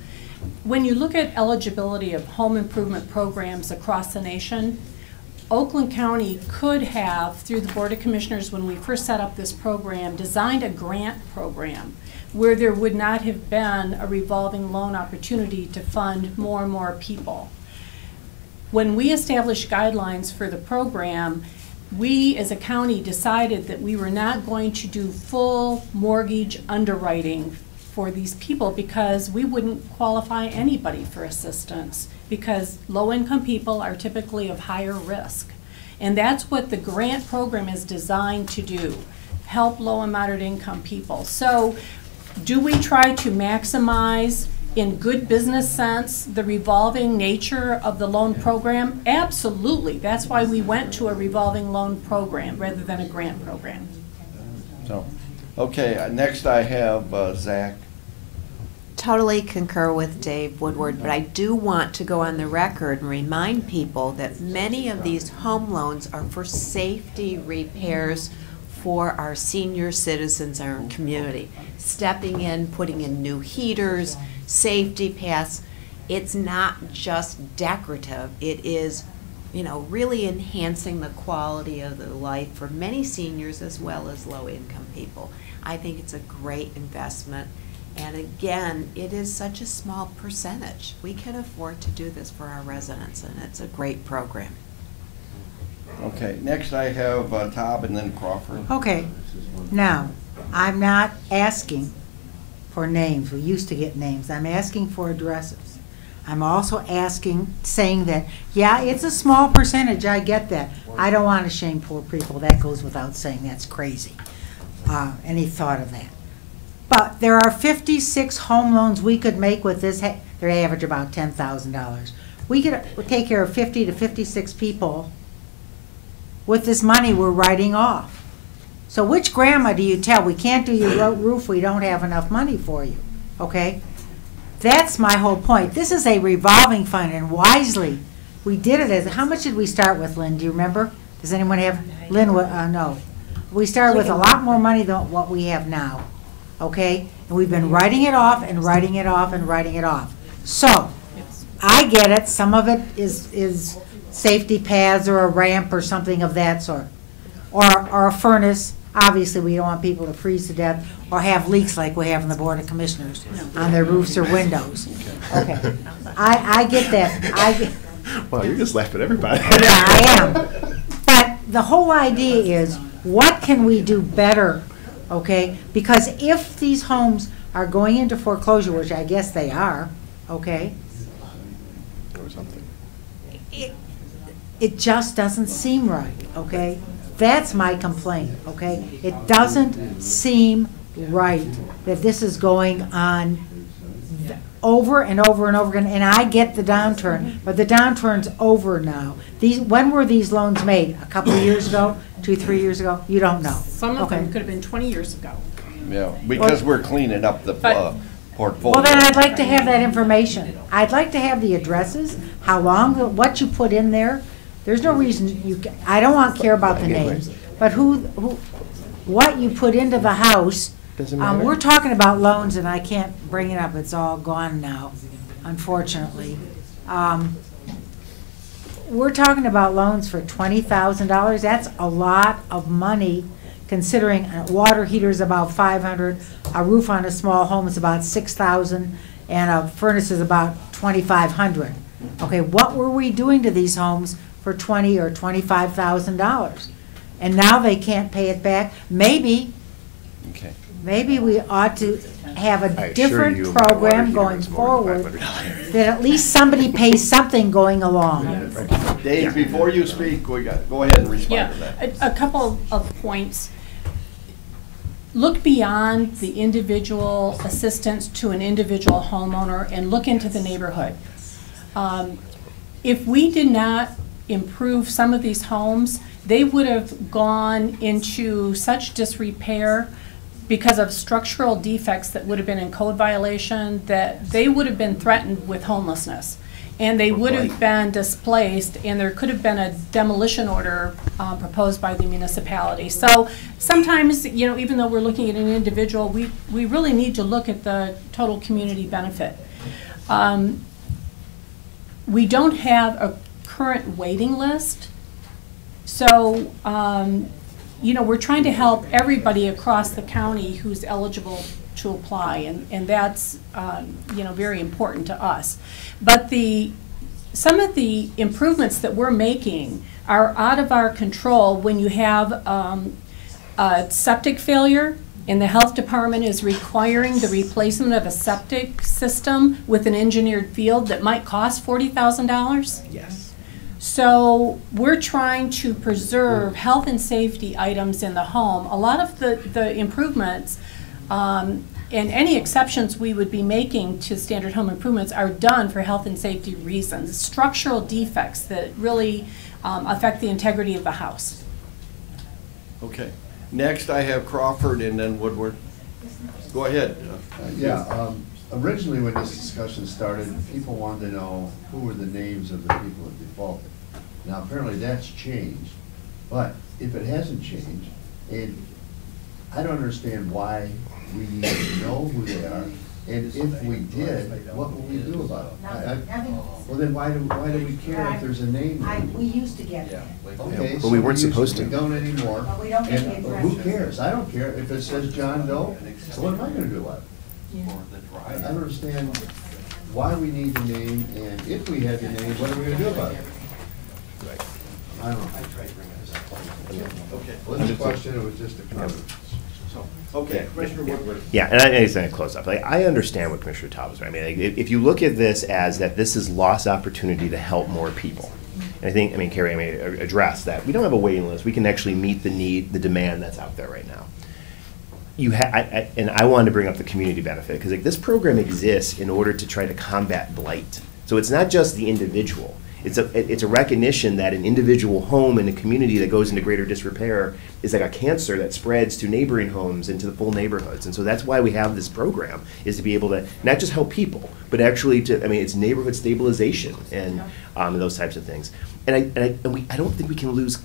when you look at eligibility of home improvement programs across the nation, Oakland County could have, through the Board of Commissioners, when we first set up this program, designed a grant program where there would not have been a revolving loan opportunity to fund more and more people. When we established guidelines for the program, we as a county decided that we were not going to do full mortgage underwriting for these people because we wouldn't qualify anybody for assistance, because low-income people are typically of higher risk. And that's what the grant program is designed to do, help low and moderate income people. So do we try to maximize, in good business sense, the revolving nature of the loan program? Absolutely. That's why we went to a revolving loan program rather than a grant program. So, okay, next I have Zach. Totally concur with Dave Woodward, but I do want to go on the record and remind people that many of these home loans are for safety repairs for our senior citizens in our community. Stepping in, putting in new heaters, safety paths. It's not just decorative. It is, really enhancing the quality of the life for many seniors as well as low-income people. I think it's a great investment. And again, it is such a small percentage. We can afford to do this for our residents, and it's a great program. Okay, next I have Todd and then Crawford. Okay, now, I'm not asking for names. We used to get names. I'm asking for addresses. I'm also saying that, yeah, it's a small percentage, I get that. I don't want to shame poor people. That goes without saying. That's crazy. Any thought of that? But there are 56 home loans we could make with this. They average about $10,000. We could take care of 50 to 56 people with this money we're writing off. So which grandma do you tell, we can't do your roof, we don't have enough money for you, okay? That's my whole point. This is a revolving fund, and wisely, we did it as, how much did we start with, Lynn? Do you remember? Does anyone have, Lynn, no. We started with a lot more money than what we have now, okay? And we've been writing it off and writing it off and writing it off. So, I get it, some of it is safety paths or a ramp or something of that sort. Or a furnace. Obviously, we don't want people to freeze to death or have leaks like we have in the Board of Commissioners on their roofs or windows. Okay, I get that. Well, you're just laughing at everybody. Yeah, I am. But the whole idea is, what can we do better, okay? Because if these homes are going into foreclosure, which I guess they are, okay? Or something. It just doesn't seem right, okay? That's my complaint, okay? It doesn't seem right that this is going on over and over and over again. And I get the downturn, but the downturn's over now. When were these loans made? A couple of years ago? 2-3 years ago? You don't know. Some of them could have been 20 years ago. Yeah, because we're cleaning up the portfolio. Well, then I'd like to have that information. I'd like to have the addresses, how long, what you put in there. There's no reason you, I don't want to care about the names, but what you put into the house. Doesn't matter. We're talking about loans, and I can't bring it up. It's all gone now, unfortunately. We're talking about loans for $20,000. That's a lot of money, considering a water heater is about $500, a roof on a small home is about $6,000, and a furnace is about $2,500. Okay, what were we doing to these homes for $20,000 or $25,000? And now they can't pay it back. Maybe we ought to have a different program going forward, that at least somebody pays something going along. Dave, before you speak, go ahead and respond to that. A couple of points. Look beyond the individual assistance to an individual homeowner and look into the neighborhood. If we did not improve some of these homes, they would have gone into such disrepair because of structural defects that would have been in code violation, that they would have been threatened with homelessness. And they would have been displaced, and there could have been a demolition order proposed by the municipality. So sometimes, you know, even though we're looking at an individual, we really need to look at the total community benefit. We don't have a current waiting list. So, you know, we're trying to help everybody across the county who's eligible to apply, and that's, you know, very important to us. But some of the improvements that we're making are out of our control when you have a septic failure, and the health department is requiring the replacement of a septic system with an engineered field that might cost $40,000. Yes. So we're trying to preserve health and safety items in the home. A lot of the improvements and any exceptions we would be making to standard home improvements are done for health and safety reasons, structural defects that really affect the integrity of the house. Okay. Next, I have Crawford and then Woodward. Go ahead. Originally, when this discussion started, people wanted to know who were the names of the people that defaulted. Now, apparently that's changed, but if it hasn't changed, and I don't understand why we need to know who they are, and if we did, what will we do about it? Well, then why do we care if there's a name? We used to get that. Okay, But so we weren't supposed to. We don't anymore. But we don't get And the who cares? I don't care if it says John Doe, so what am I gonna do about it? I don't understand why we need the name, and if we had the name, what are we gonna do about it? I don't know. Okay. Wasn't a question, it was just a comment. Okay. Yeah, and I just going to close up. Like, I understand what Commissioner Taub is saying. I mean, like, if you look at this as that this is lost opportunity to help more people, and I mean, Carrie, address that. We don't have a waiting list. We can actually meet the need, the demand that's out there right now. And I wanted to bring up the community benefit, because like, this program exists in order to try to combat blight. So it's not just the individual. It's a recognition that an individual home in a community that goes into greater disrepair is like a cancer that spreads to neighboring homes into the full neighborhoods. And so that's why we have this program, is to be able to not just help people, but actually to, I mean, it's neighborhood stabilization and those types of things. And I don't think we can lose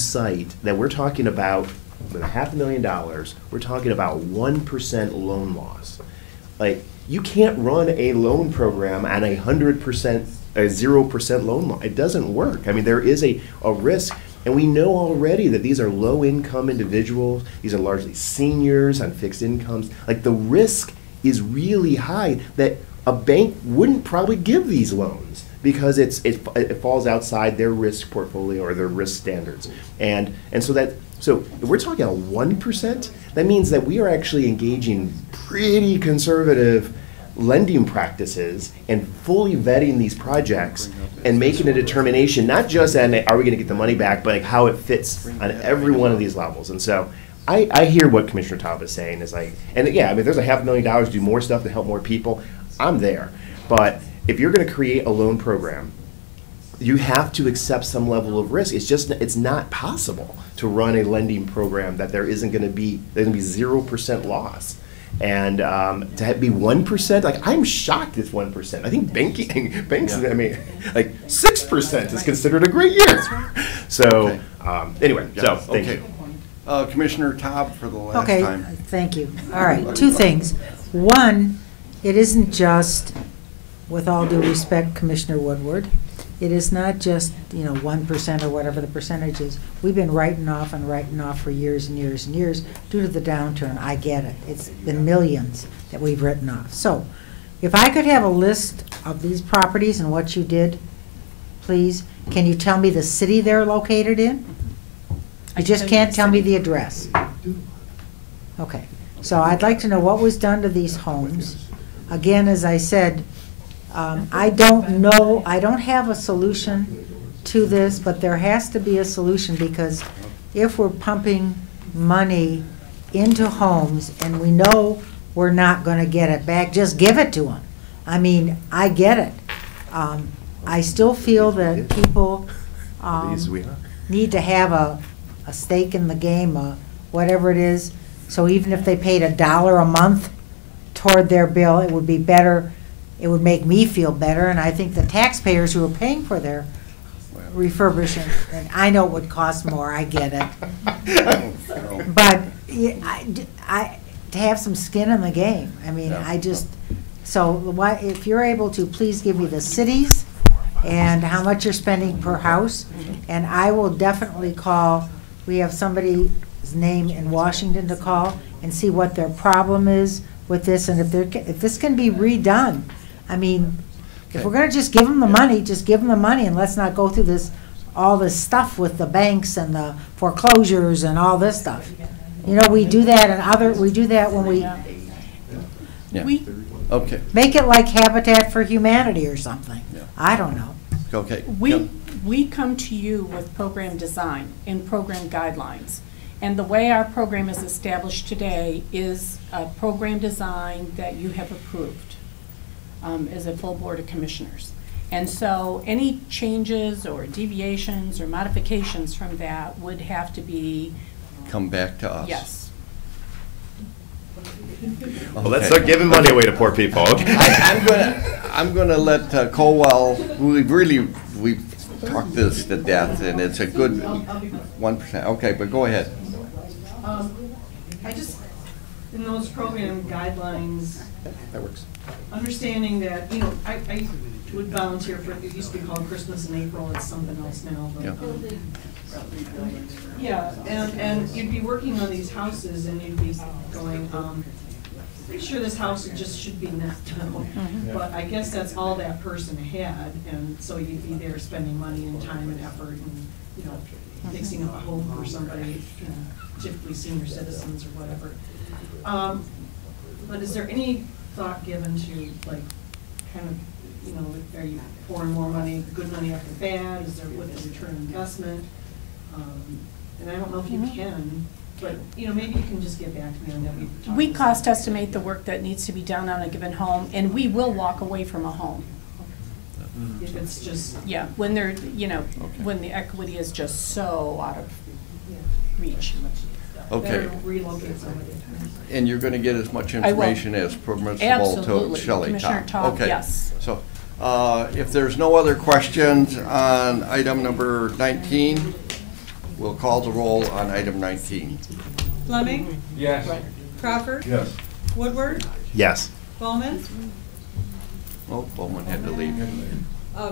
sight that we're talking about, with $500,000, we're talking about 1% loan loss. Like, you can't run a loan program on 100%, a 0% loan loss. It doesn't work. I mean, there is a risk, and we know already that these are low-income individuals. These are largely seniors on fixed incomes. Like, the risk is really high that a bank wouldn't probably give these loans because it falls outside their risk portfolio or their risk standards. And so if we're talking about 1%, that means that we are actually engaging pretty conservative lending practices and fully vetting these projects and making a determination, not just on are we going to get the money back, but like how it fits on every one of these levels. And so I hear what Commissioner Taub is saying is like, and yeah, I mean, if there's $500,000 to do more stuff to help more people, I'm there. But if you're going to create a loan program, you have to accept some level of risk. It's not possible to run a lending program that there isn't going to be 0% loss. And to be 1%, like I'm shocked it's 1%. I think banks, I mean, like 6% is considered a great year. So anyway, so thank you. Commissioner Taub for the last Okay, time. thank you. All right, two things. One, it isn't just, with all due respect, Commissioner Woodward, it is not just, 1% or whatever the percentage is. We've been writing off for years and years and years due to the downturn. I get it. It's been millions that we've written off. So if I could have a list of these properties and what you did, please, can you tell me the city they're located in? You just can't tell me the address. Okay, so I'd like to know what was done to these homes. Again, as I said, I don't know, I don't have a solution to this, but there has to be a solution, because if we're pumping money into homes and we know we're not going to get it back, just give it to them. I mean, I get it. I still feel that people need to have a stake in the game, whatever it is. So even if they paid $1 a month toward their bill, it would be better. It would make me feel better, and I think the taxpayers who are paying for their refurbishment, and I know it would cost more, I get it. But to have some skin in the game, I mean, so if you're able to, please give me the cities and how much you're spending per house, and I will definitely call, we have somebody's name in Washington to call and see what their problem is with this, and if this can be redone. I mean, if we're gonna just give them the money, just give them the money, and let's not go through all this stuff with the banks and the foreclosures and all this stuff. We do that we do that when we Okay. Make it like Habitat for Humanity or something. I don't know. Okay. We come to you with program design and program guidelines. And the way our program is established today is a program design that you have approved as a full board of commissioners. And so any changes or deviations or modifications from that would have to be... Come back to us. Yes. Well, let's start giving money away to poor people. Okay. I'm gonna let Colwell. We've talked this to death, and it's a good 1%. Okay, but go ahead. I just, in those program guidelines, That works. understanding that, I would volunteer for, it used to be called Christmas in April, it's something else now, but, yeah, and you'd be working on these houses and you'd be going, pretty sure this house just should be net done, but I guess that's all that person had, and so you'd be there spending money and time and effort and, fixing up a home for somebody, typically senior citizens or whatever. But is there any thought given to, like, kind of, are you pouring more money, good money after bad? Is there, what is return on investment? And I don't know if you can, but, maybe you can just get back to me on that. We cost estimate the work that needs to be done on a given home, and we will walk away from a home. If it's just... Yeah, when they're, when the equity is just so out of reach. Okay. Relocate somebody. And you're gonna get as much information as permissible to Absolutely. Shelley Commissioner Taub. Taub, Okay. yes. So, if there's no other questions on item number 19, we'll call the roll on item 19. Fleming? Yes. Crawford? Yes. Woodward? Yes. Bowman? Oh, Bowman had to leave.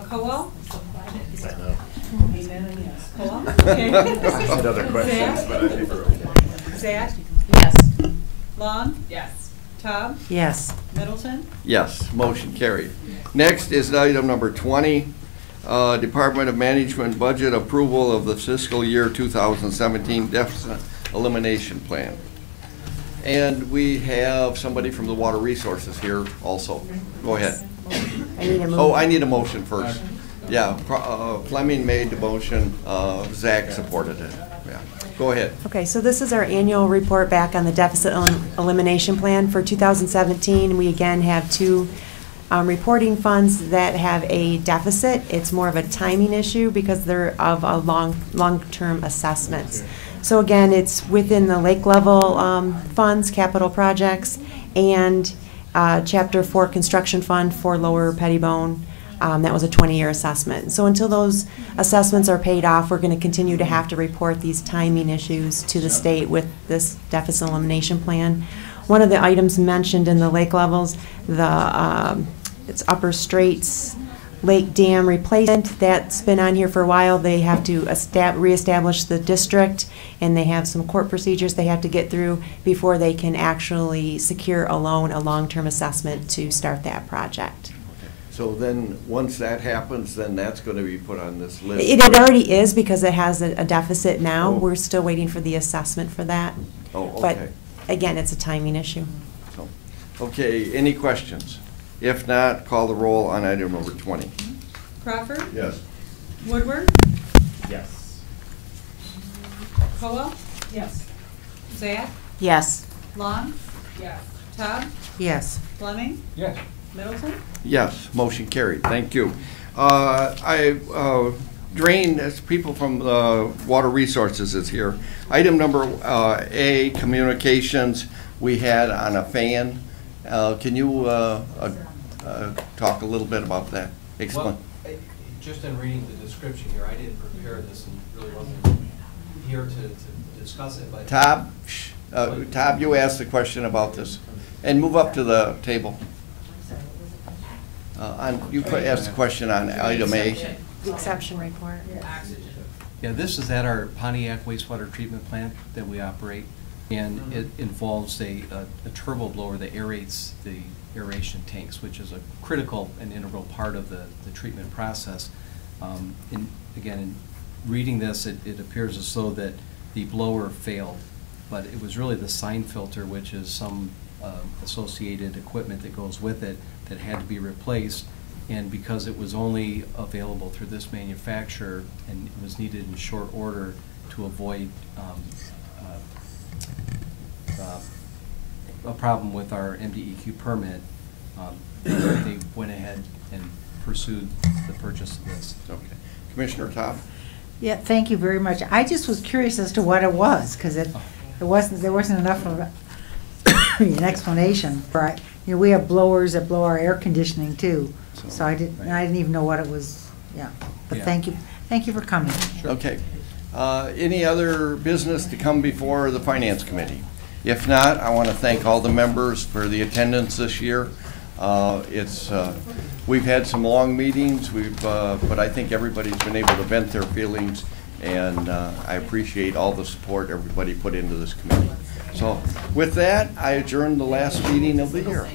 Cowell? I know. Amen and yes. Cowell? Okay. I had other questions, but I think we're okay. Zach? Yes. Lon? Yes. Taub? Yes. Middleton? Yes, motion carried. Next is item number 20, Department of Management budget approval of the fiscal year 2017 deficit elimination plan. And we have somebody from the Water Resources here also. Go ahead. I need a motion. Oh, I need a motion first. Yeah, Fleming made the motion, Zach supported it. Yeah, go ahead. Okay, so this is our annual report back on the deficit elimination plan for 2017. We again have two reporting funds that have a deficit. It's more of a timing issue because they're of a long-term assessments. So again, it's within the lake level funds, capital projects, and Chapter 4 Construction Fund for Lower Pettibone. That was a 20-year assessment. So until those assessments are paid off, we're going to continue to have to report these timing issues to the state with this deficit elimination plan. One of the items mentioned in the lake levels, it's Upper Straits Lake Dam replacement. That's been on here for a while. They have to reestablish the district, and they have some court procedures they have to get through before they can actually secure a loan, a long-term assessment to start that project. So then, once that happens, then that's going to be put on this list? It already is, because it has a deficit now. Oh. We're still waiting for the assessment for that. Oh, okay. But again, it's a timing issue. So, okay, any questions? If not, call the roll on item number 20. Crawford? Yes. Woodward? Yes. Cowell? Yes. Zach? Yes. Long? Yes. Todd? Yes. Fleming? Yes. Middleton? Yes, motion carried. Thank you. Drain, as people from Water Resources is here. Item number A, communications, we had on a fan. Can you talk a little bit about that? Explain. Well, just in reading the description here, I didn't prepare this and really wasn't here to discuss it, but. Todd, you asked a question about this. And move up to the table. You asked a question on item A. The exception report. Yeah, this is at our Pontiac wastewater treatment plant that we operate, and it involves a turbo blower that aerates the aeration tanks, which is a critical and integral part of the treatment process. Again, in reading this, it appears as though that the blower failed, but it was really the sign filter, which is some associated equipment that goes with it, that had to be replaced. And because it was only available through this manufacturer and it was needed in short order to avoid a problem with our MDEQ permit, they went ahead and pursued the purchase of this. Okay. Commissioner Todd? Yeah, thank you very much. I just was curious as to what it was, because there wasn't enough of an explanation. Right. You know, we have blowers that blow our air conditioning too, so I didn't even know what it was. Yeah, but Yeah. thank you for coming. Okay. Any other business to come before the Finance Committee? If not, I want to thank all the members for the attendance this year. We've had some long meetings, but I think everybody's been able to vent their feelings, and I appreciate all the support everybody put into this committee. So with that, I adjourn the last meeting of the year.